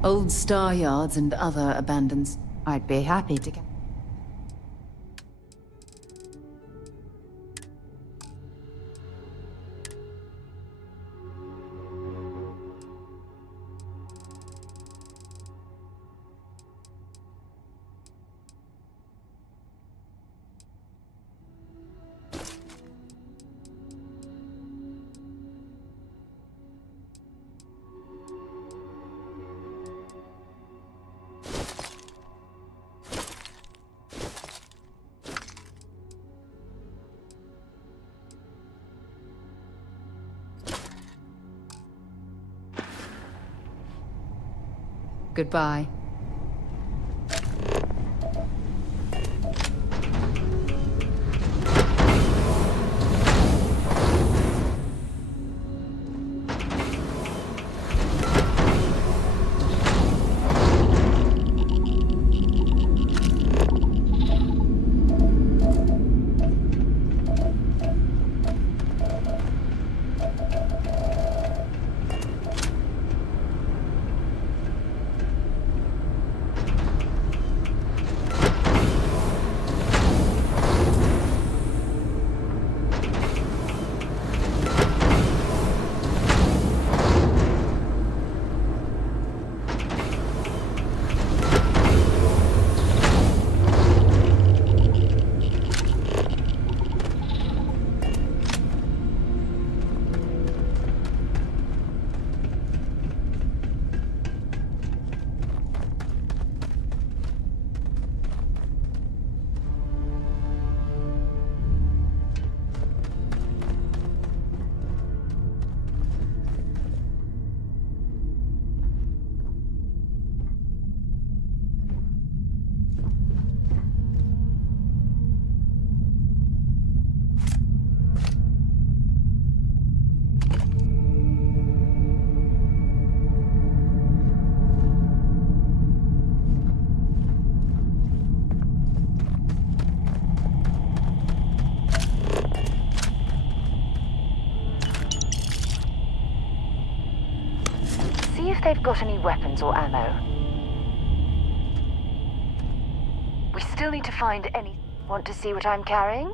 Old star yards and other abandons. I'd be happy to get. goodbye. See if they've got any weapons or ammo. We still need to find any... Want to see what I'm carrying?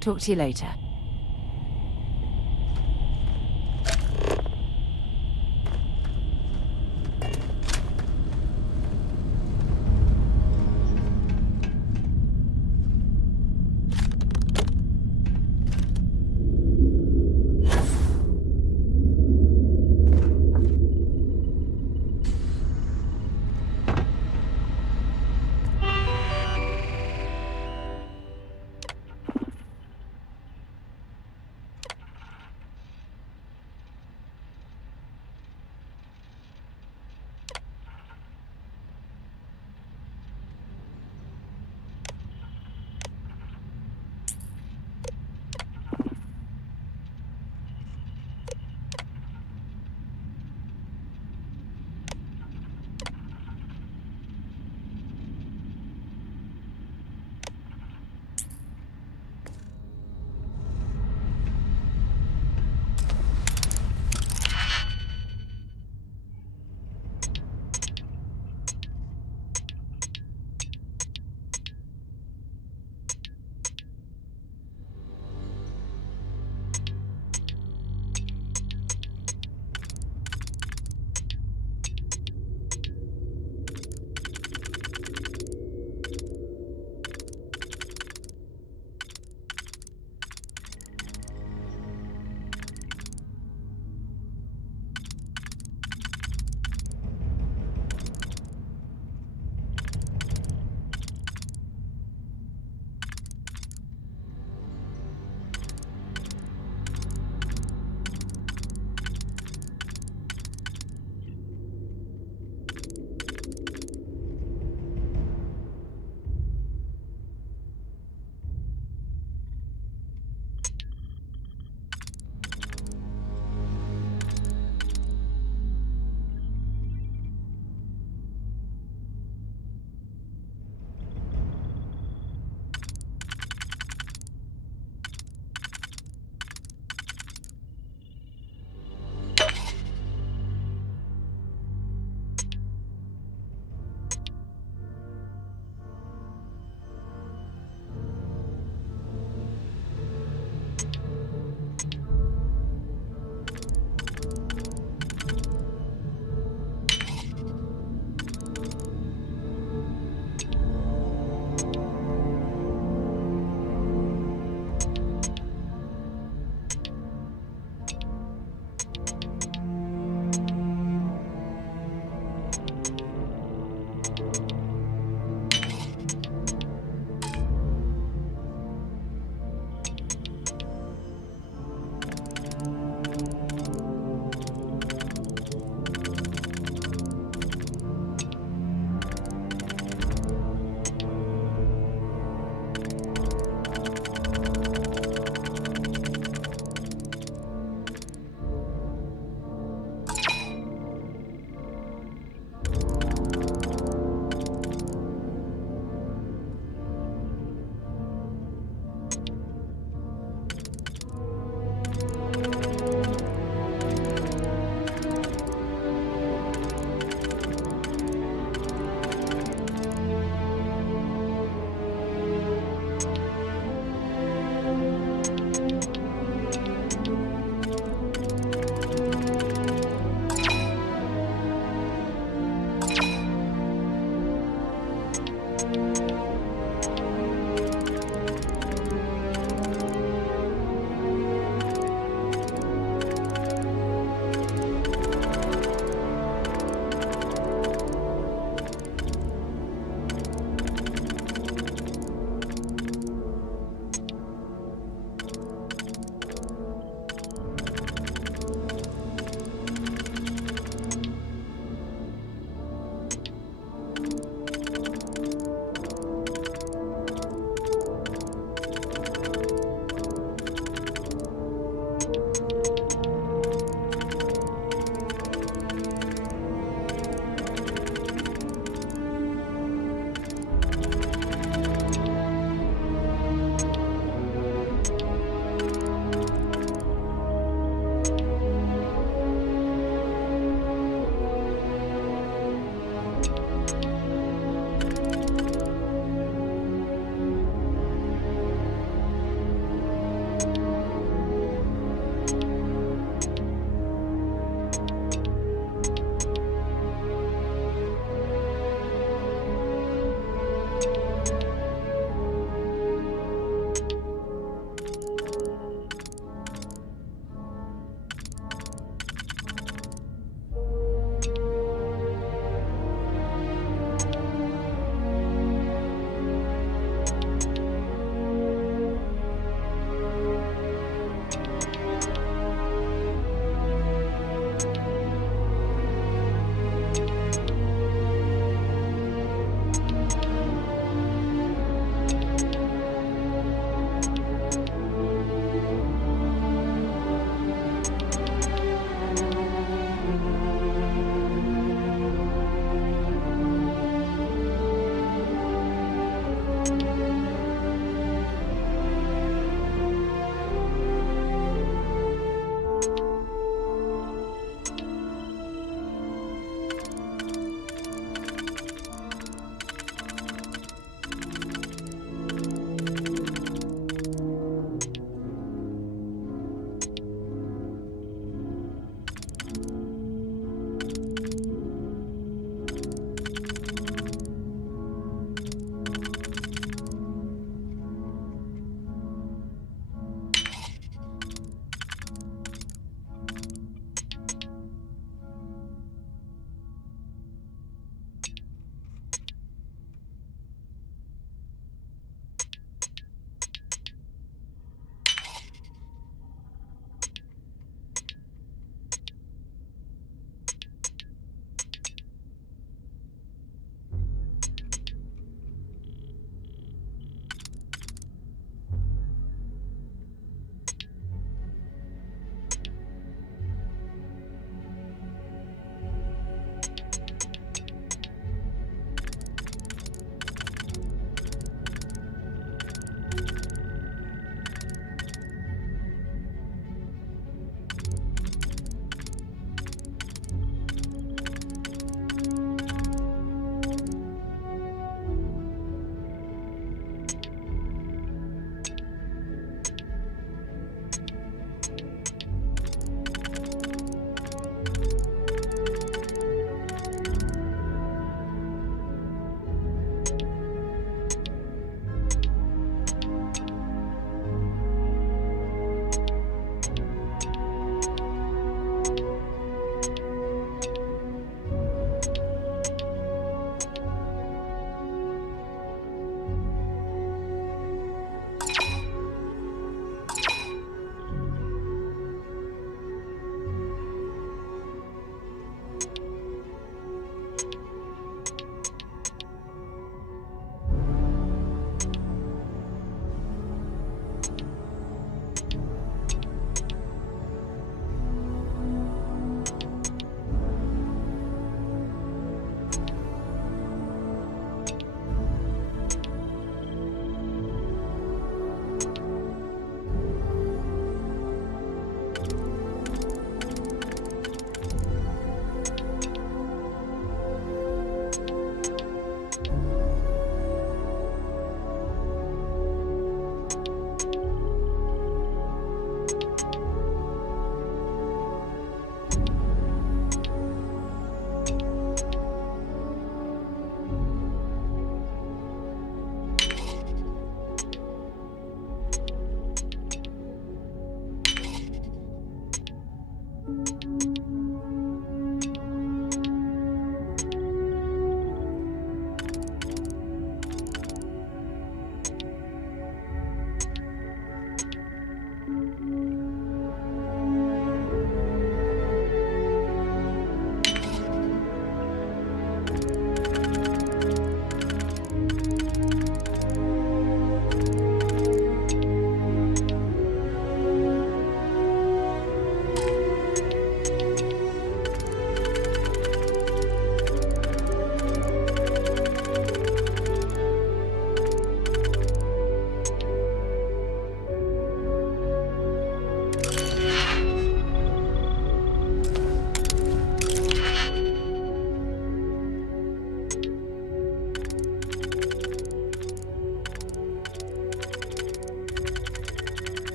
Talk to you later.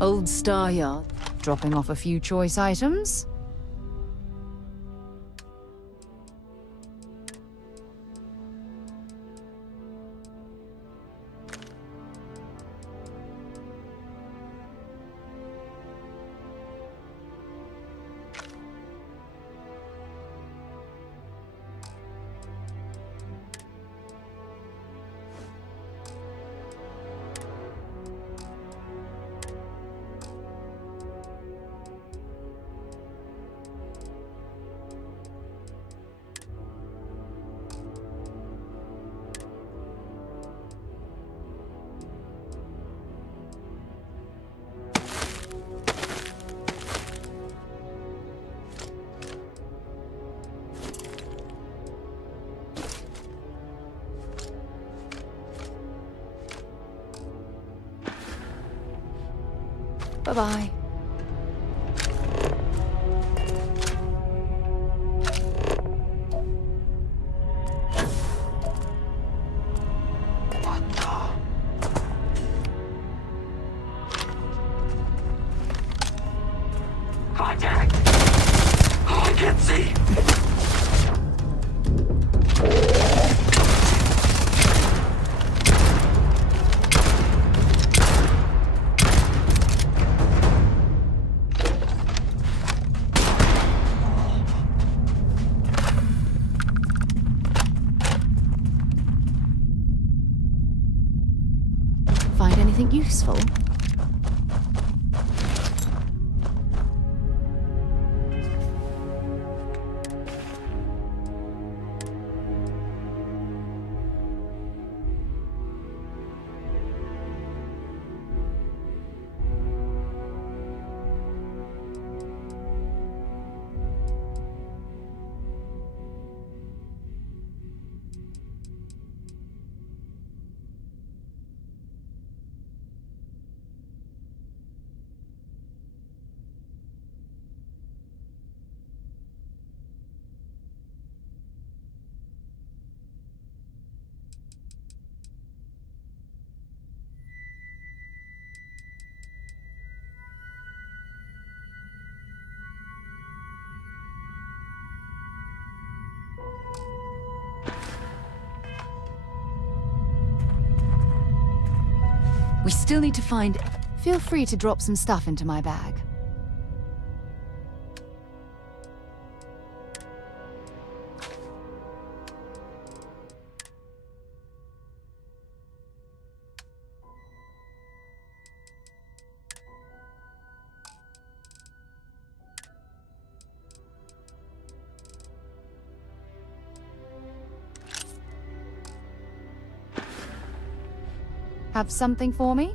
Old Star Yard, dropping off a few choice items. Bye-bye. God damn it! Oh, I can't see! Find anything useful? We still need to find... Feel free to drop some stuff into my bag. Have something for me?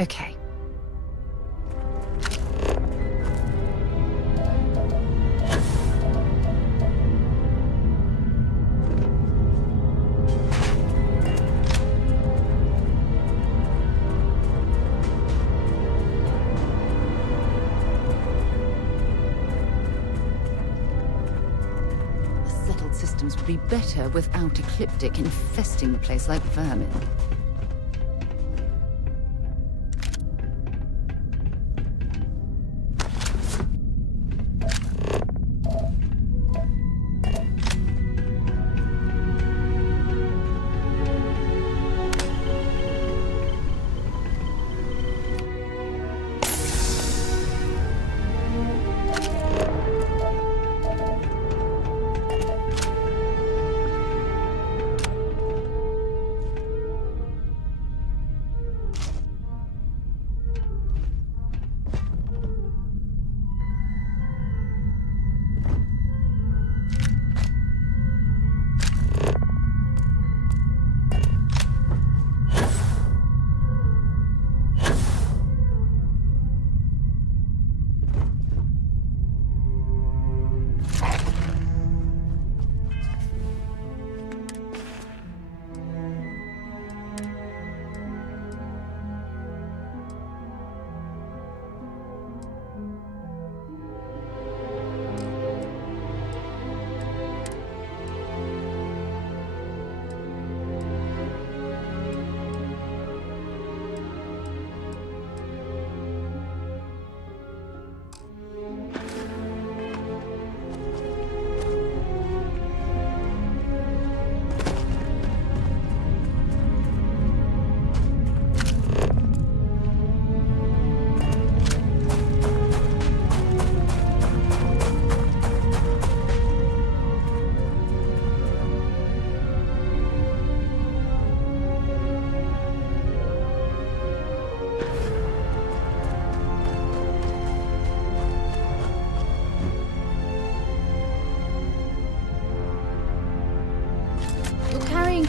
Okay. Systems would be better without Ecliptic infesting the place like vermin.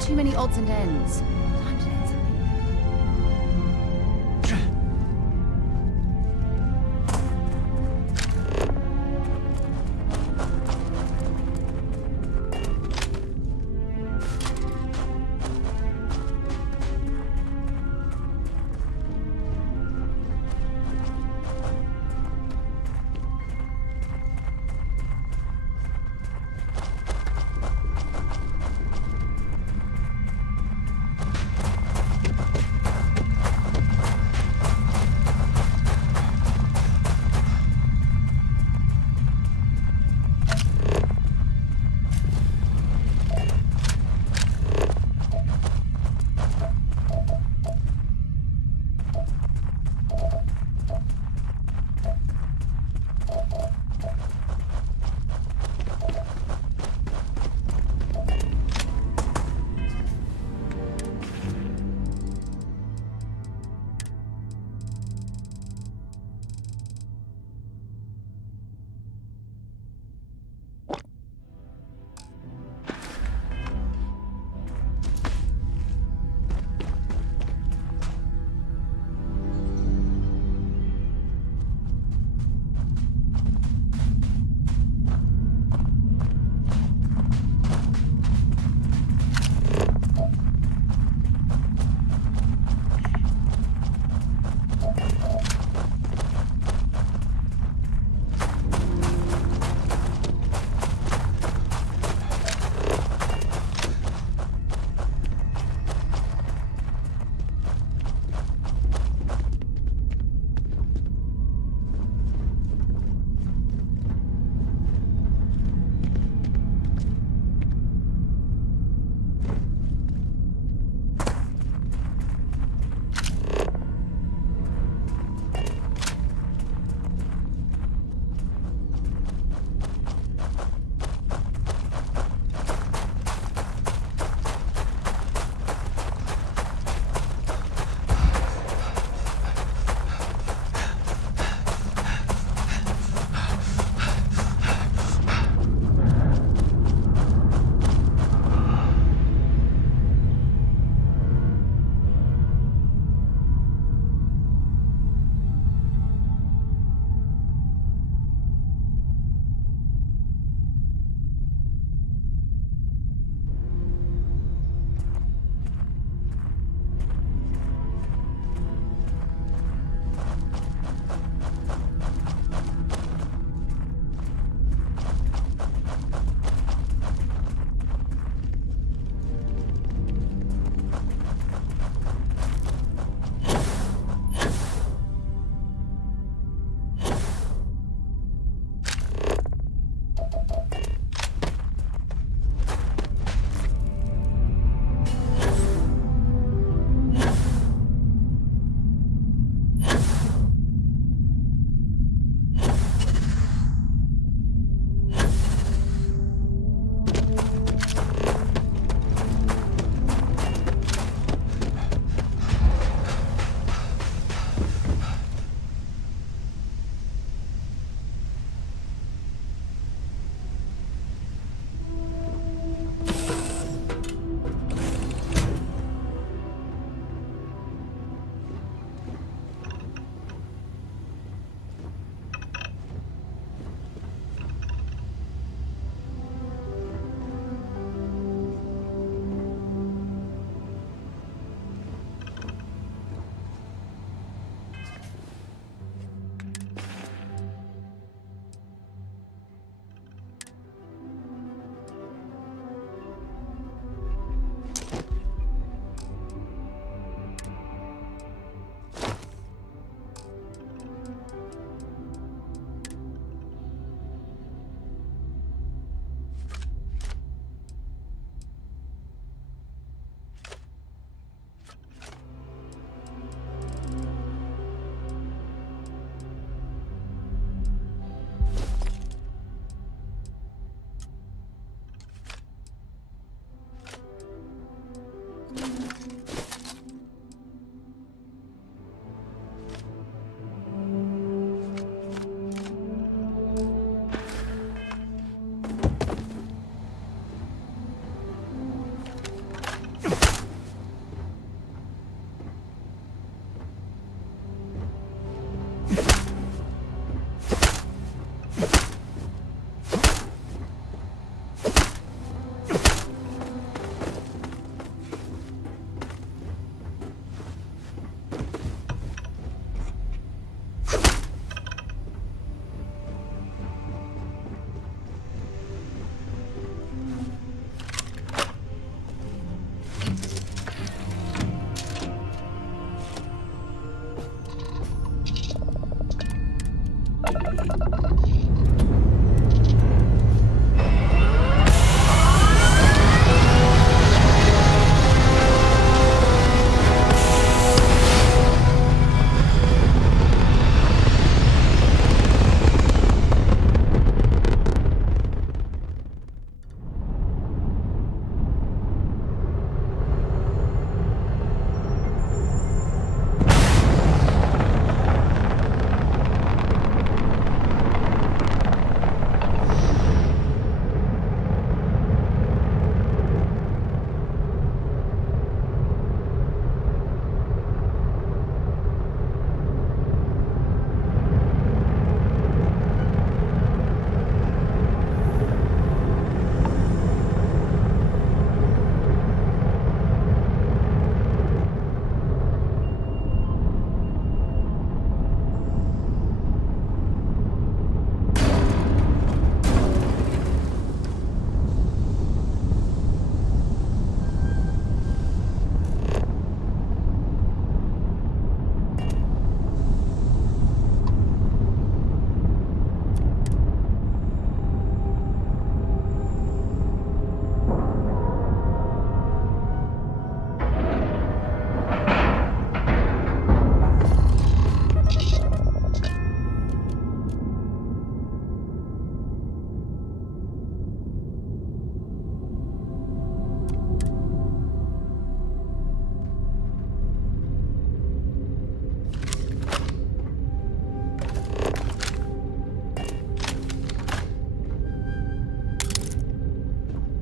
too many odds and ends. Time to let something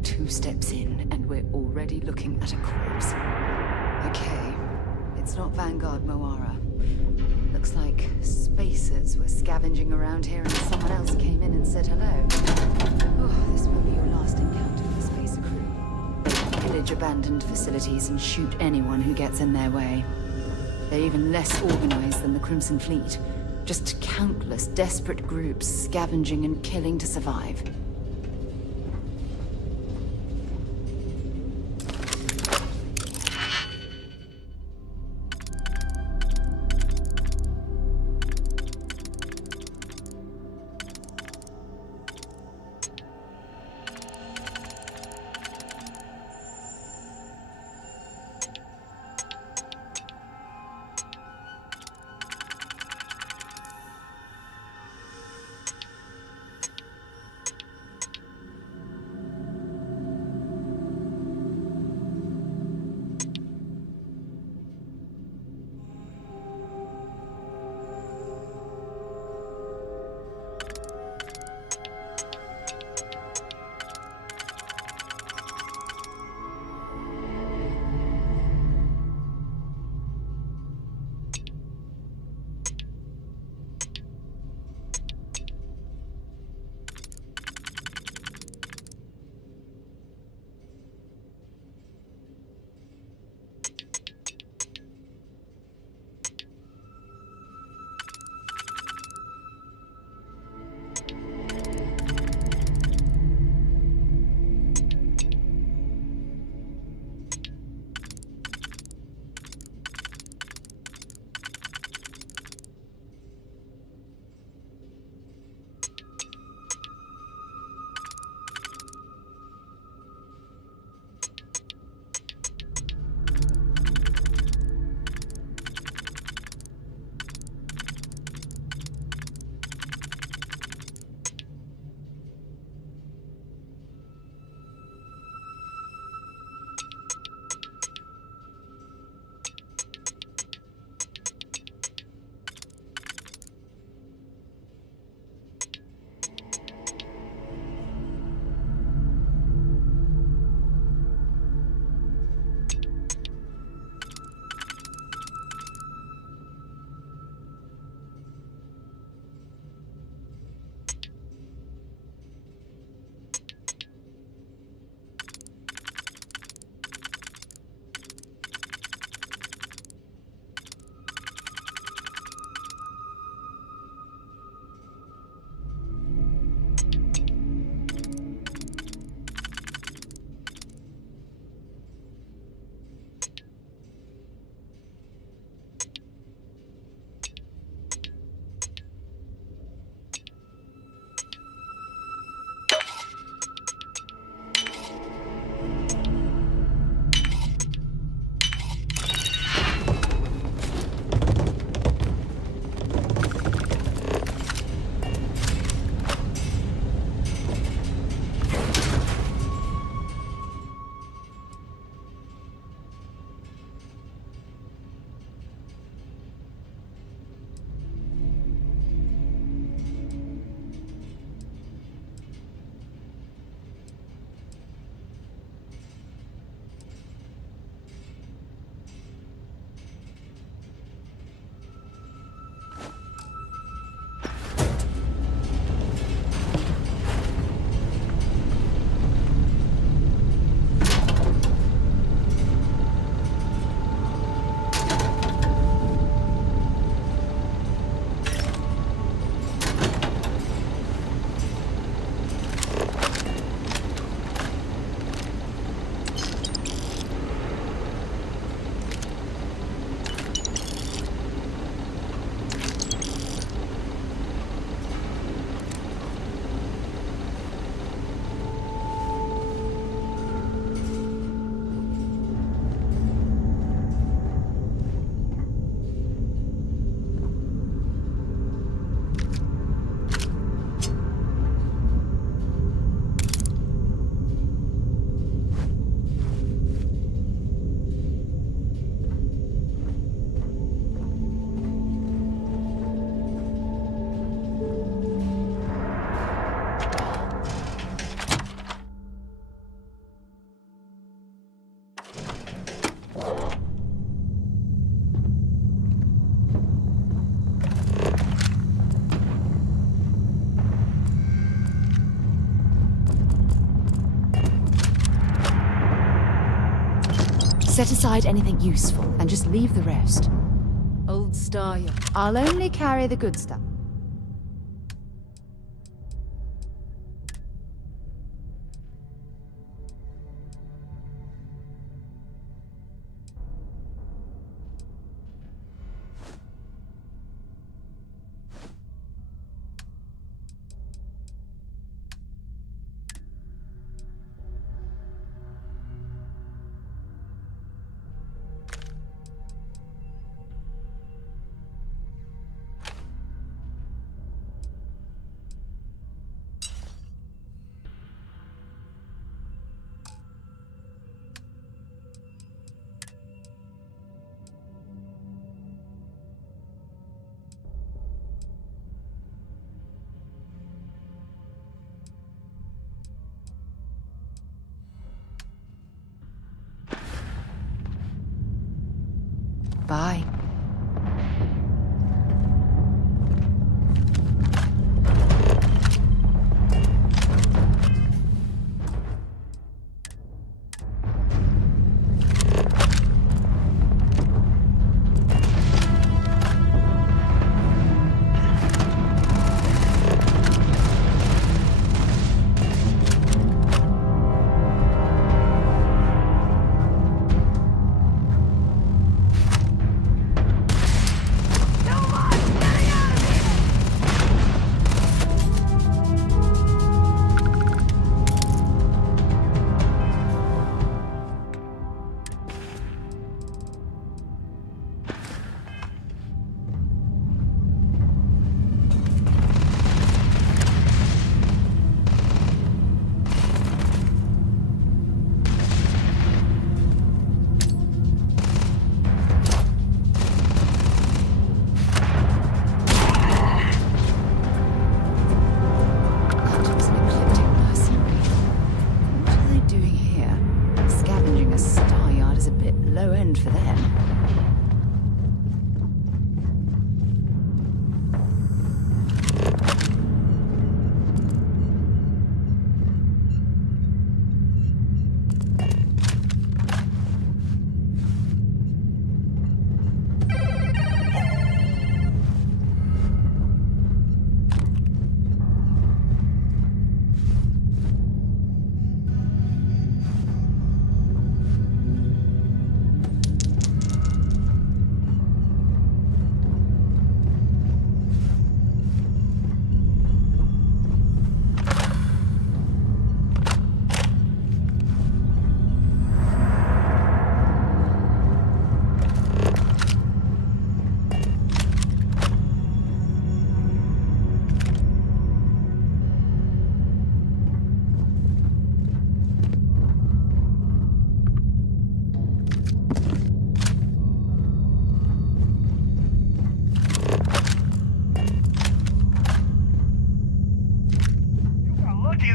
2 steps in, and we're already looking at a corpse. Okay, it's not Vanguard Moara. Looks like spacers were scavenging around here and someone else came in and said hello. Oh, this will be your last encounter with the spacer crew. Pillage abandoned facilities and shoot anyone who gets in their way. They're even less organized than the Crimson Fleet. Just countless desperate groups scavenging and killing to survive. Set aside anything useful and just leave the rest. Old Star Yacht. I'll only carry the good stuff. Bye. For them.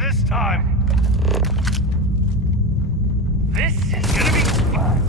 This time. This is gonna be fun.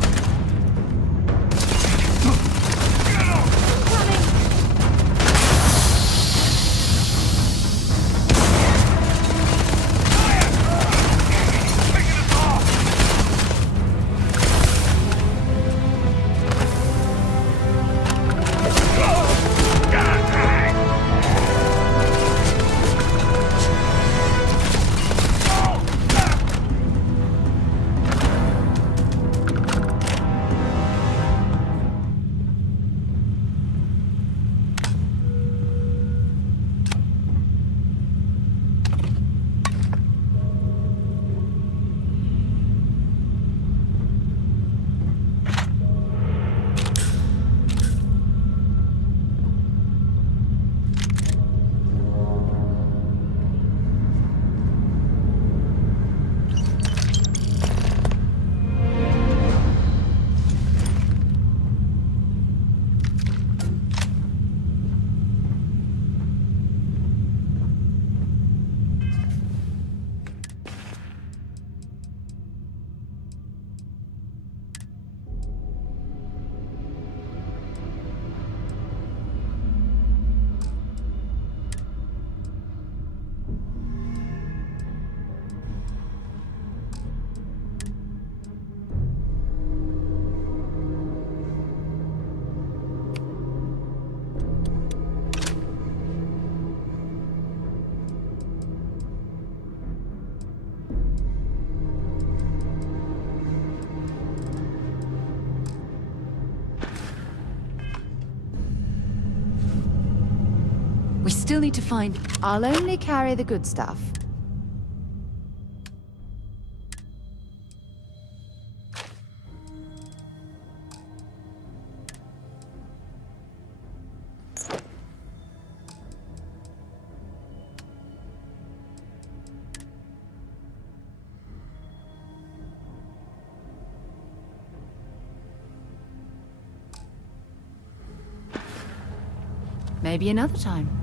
still need to find... I'll only carry the good stuff. Maybe another time.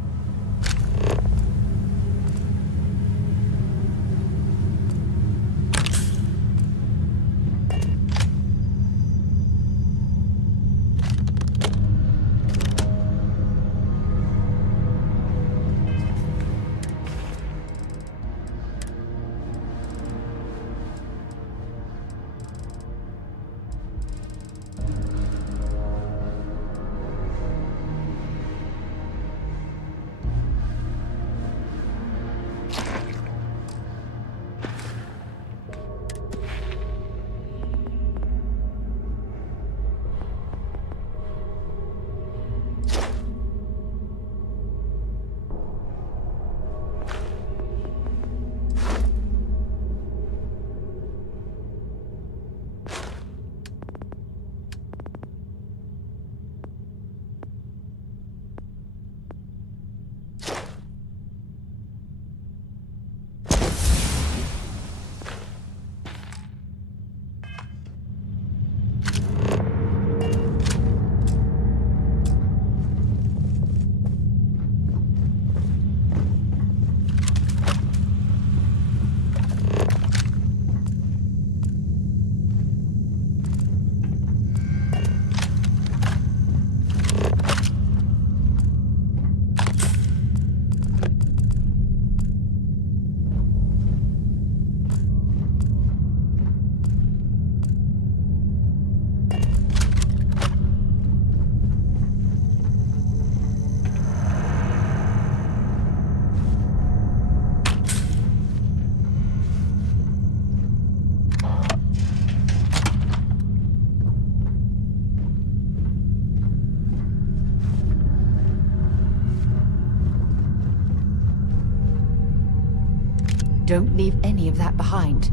Don't leave any of that behind.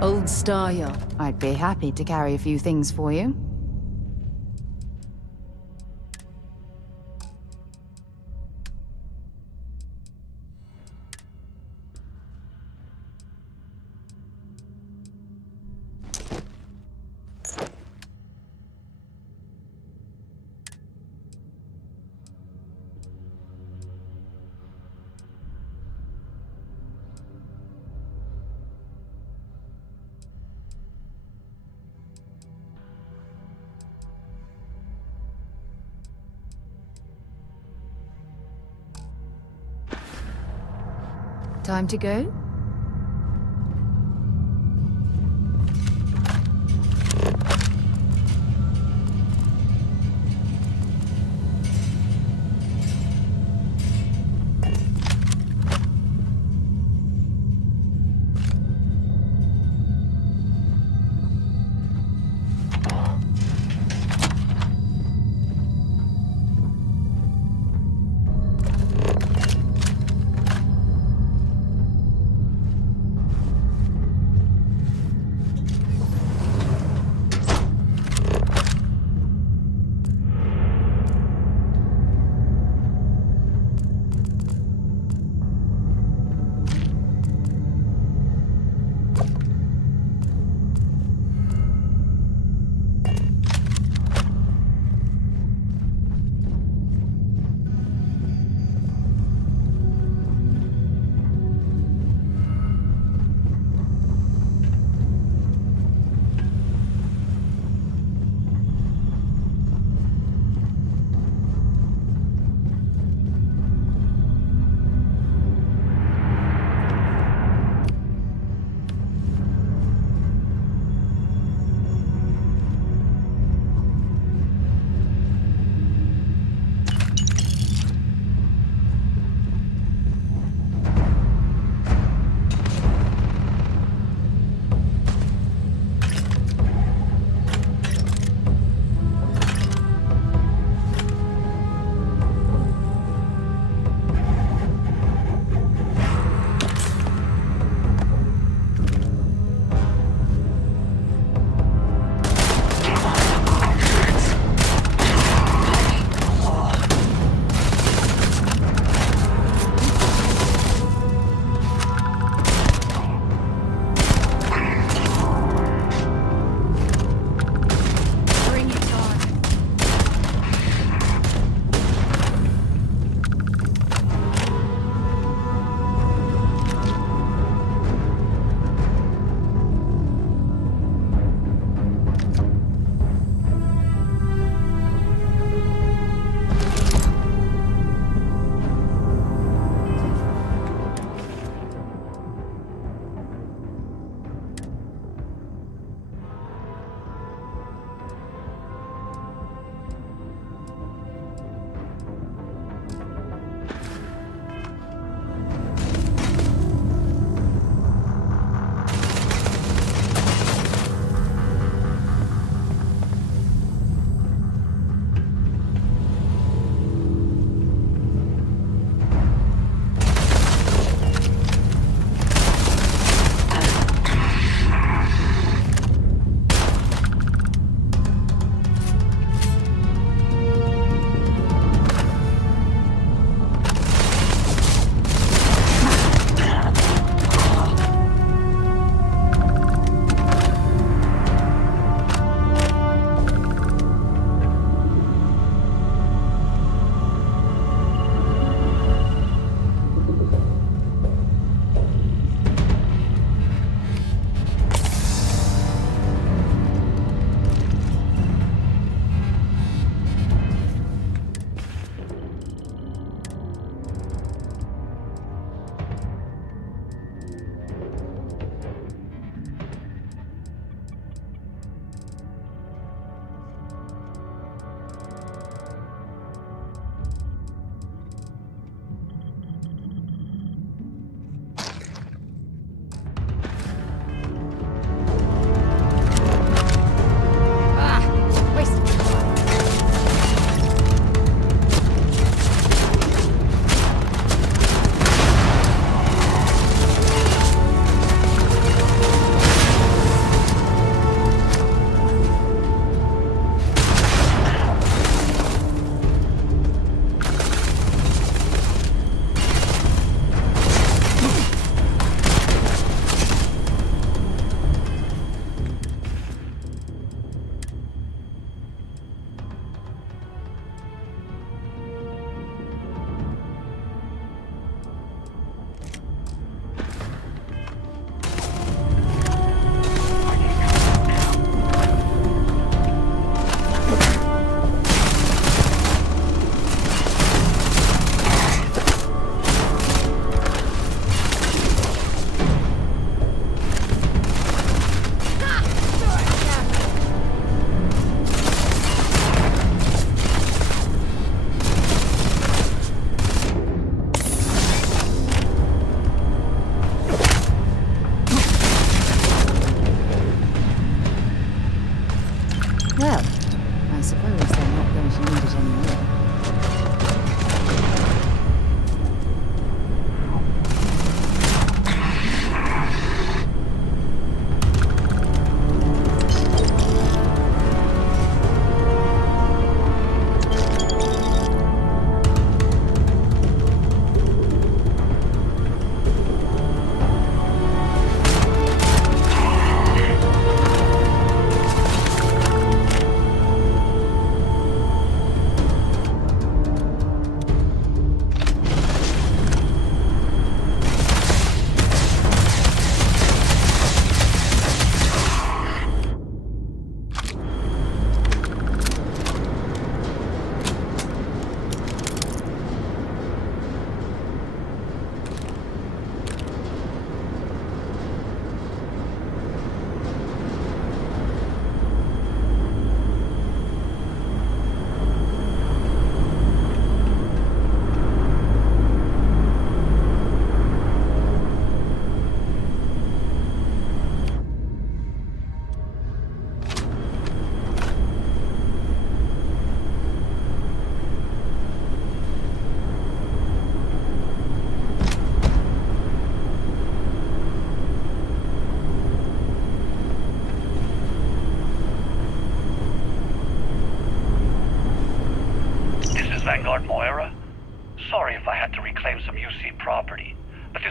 Old Star Yacht. I'd be happy to carry a few things for you. Time to go?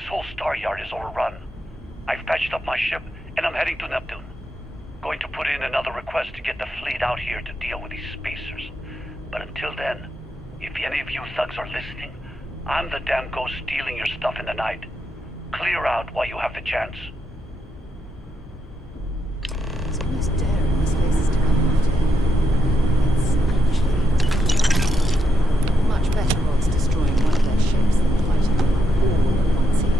whole star yard is overrun. I've patched up my ship, and I'm heading to Neptune. Going to put in another request to get the fleet out here to deal with these spacers. But until then, if any of you thugs are listening, I'm the damn ghost stealing your stuff in the night. Clear out while you have the chance. It's almost daring the spaces to come after him. It's actually much better odds destroying one of their ships than fighting them all at once here.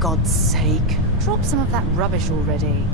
God's sake, drop some of that rubbish already.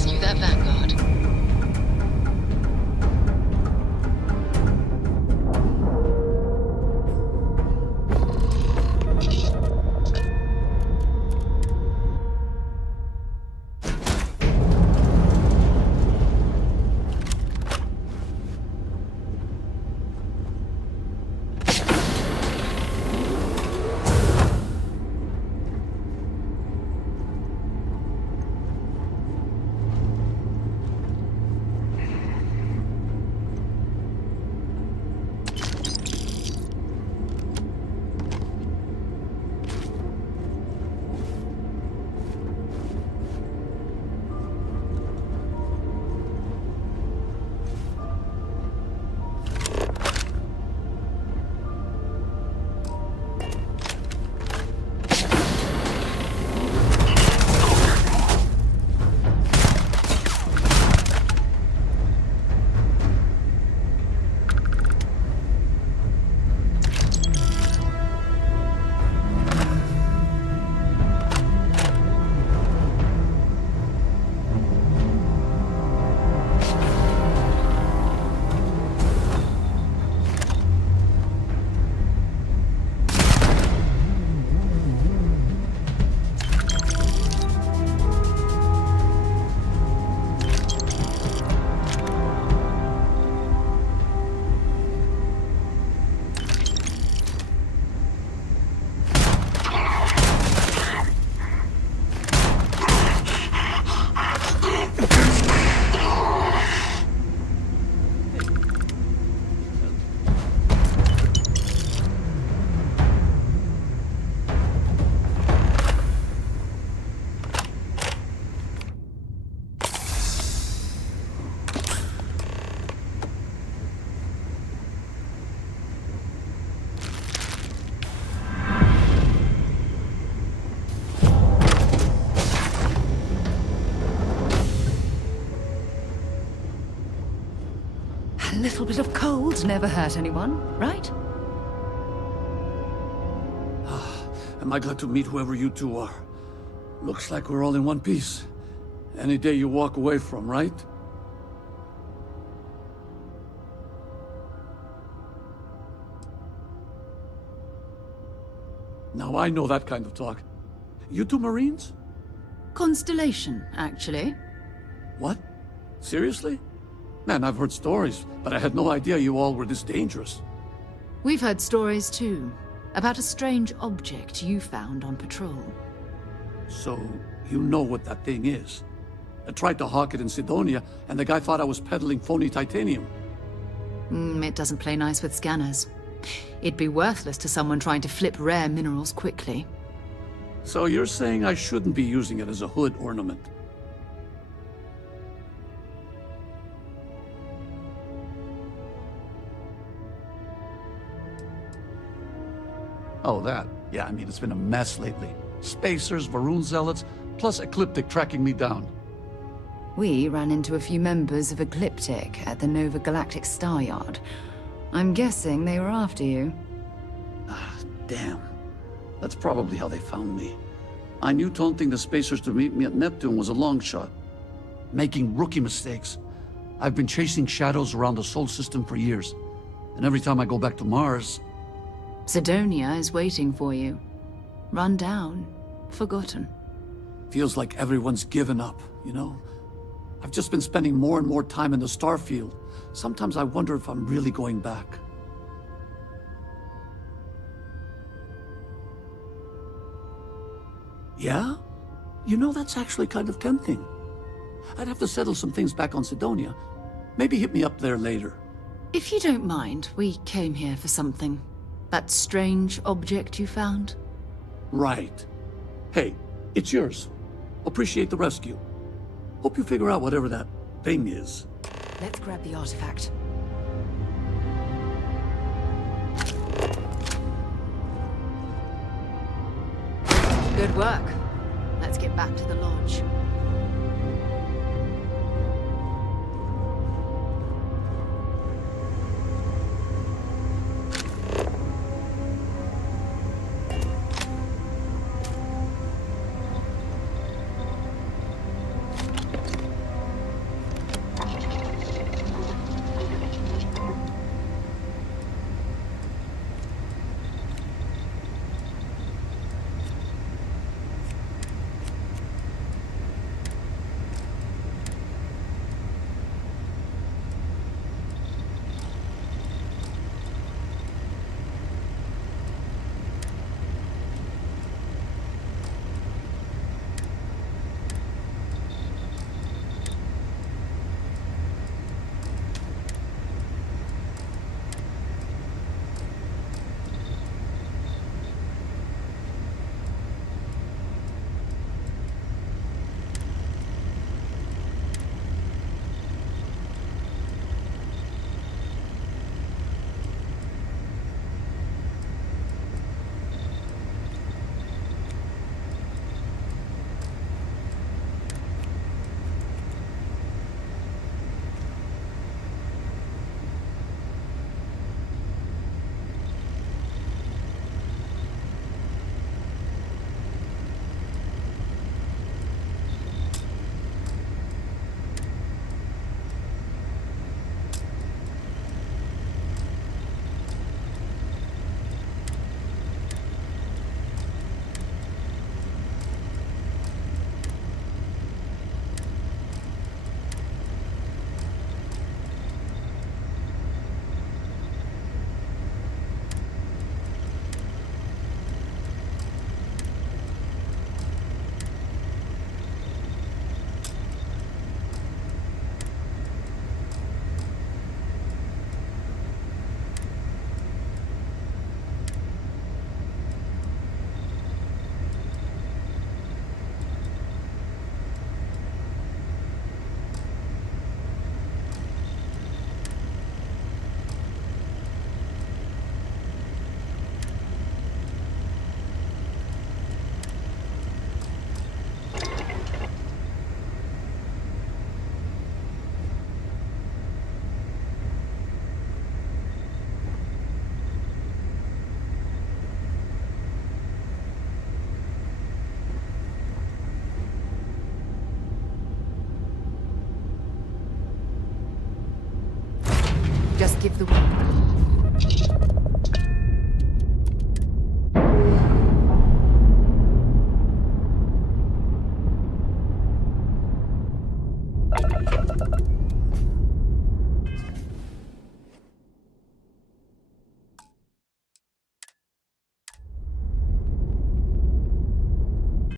rescue that Vanguard. A little bit of cold never hurt anyone, right? Am I glad to meet whoever you two are. Looks like we're all in one piece. Any day you walk away from, right? Now I know that kind of talk. You two Marines? Constellation, actually. What? Seriously? Man, I've heard stories, but I had no idea you all were this dangerous. We've heard stories too, about a strange object you found on patrol. So, you know what that thing is? I tried to hawk it in Sidonia, and the guy thought I was peddling phony titanium. It doesn't play nice with scanners. It'd be worthless to someone trying to flip rare minerals quickly. So you're saying I shouldn't be using it as a hood ornament? Oh, that. Yeah, I mean, it's been a mess lately. Spacers, Varun Zealots, plus Ecliptic tracking me down. We ran into a few members of Ecliptic at the Nova Galactic Star Yard. I'm guessing they were after you. Damn. That's probably how they found me. I knew taunting the Spacers to meet me at Neptune was a long shot. Making rookie mistakes. I've been chasing shadows around the Sol system for years. And every time I go back to Mars... Sidonia is waiting for you. Run down. Forgotten. Feels like everyone's given up, you know? I've just been spending more and more time in the Starfield. Sometimes I wonder if I'm really going back. Yeah? You know, that's actually kind of tempting. I'd have to settle some things back on Sidonia. Maybe hit me up there later. If you don't mind, we came here for something. That strange object you found? Right. Hey, it's yours. Appreciate the rescue. Hope you figure out whatever that thing is. Let's grab the artifact. Good work. Let's get back to the lodge. the way.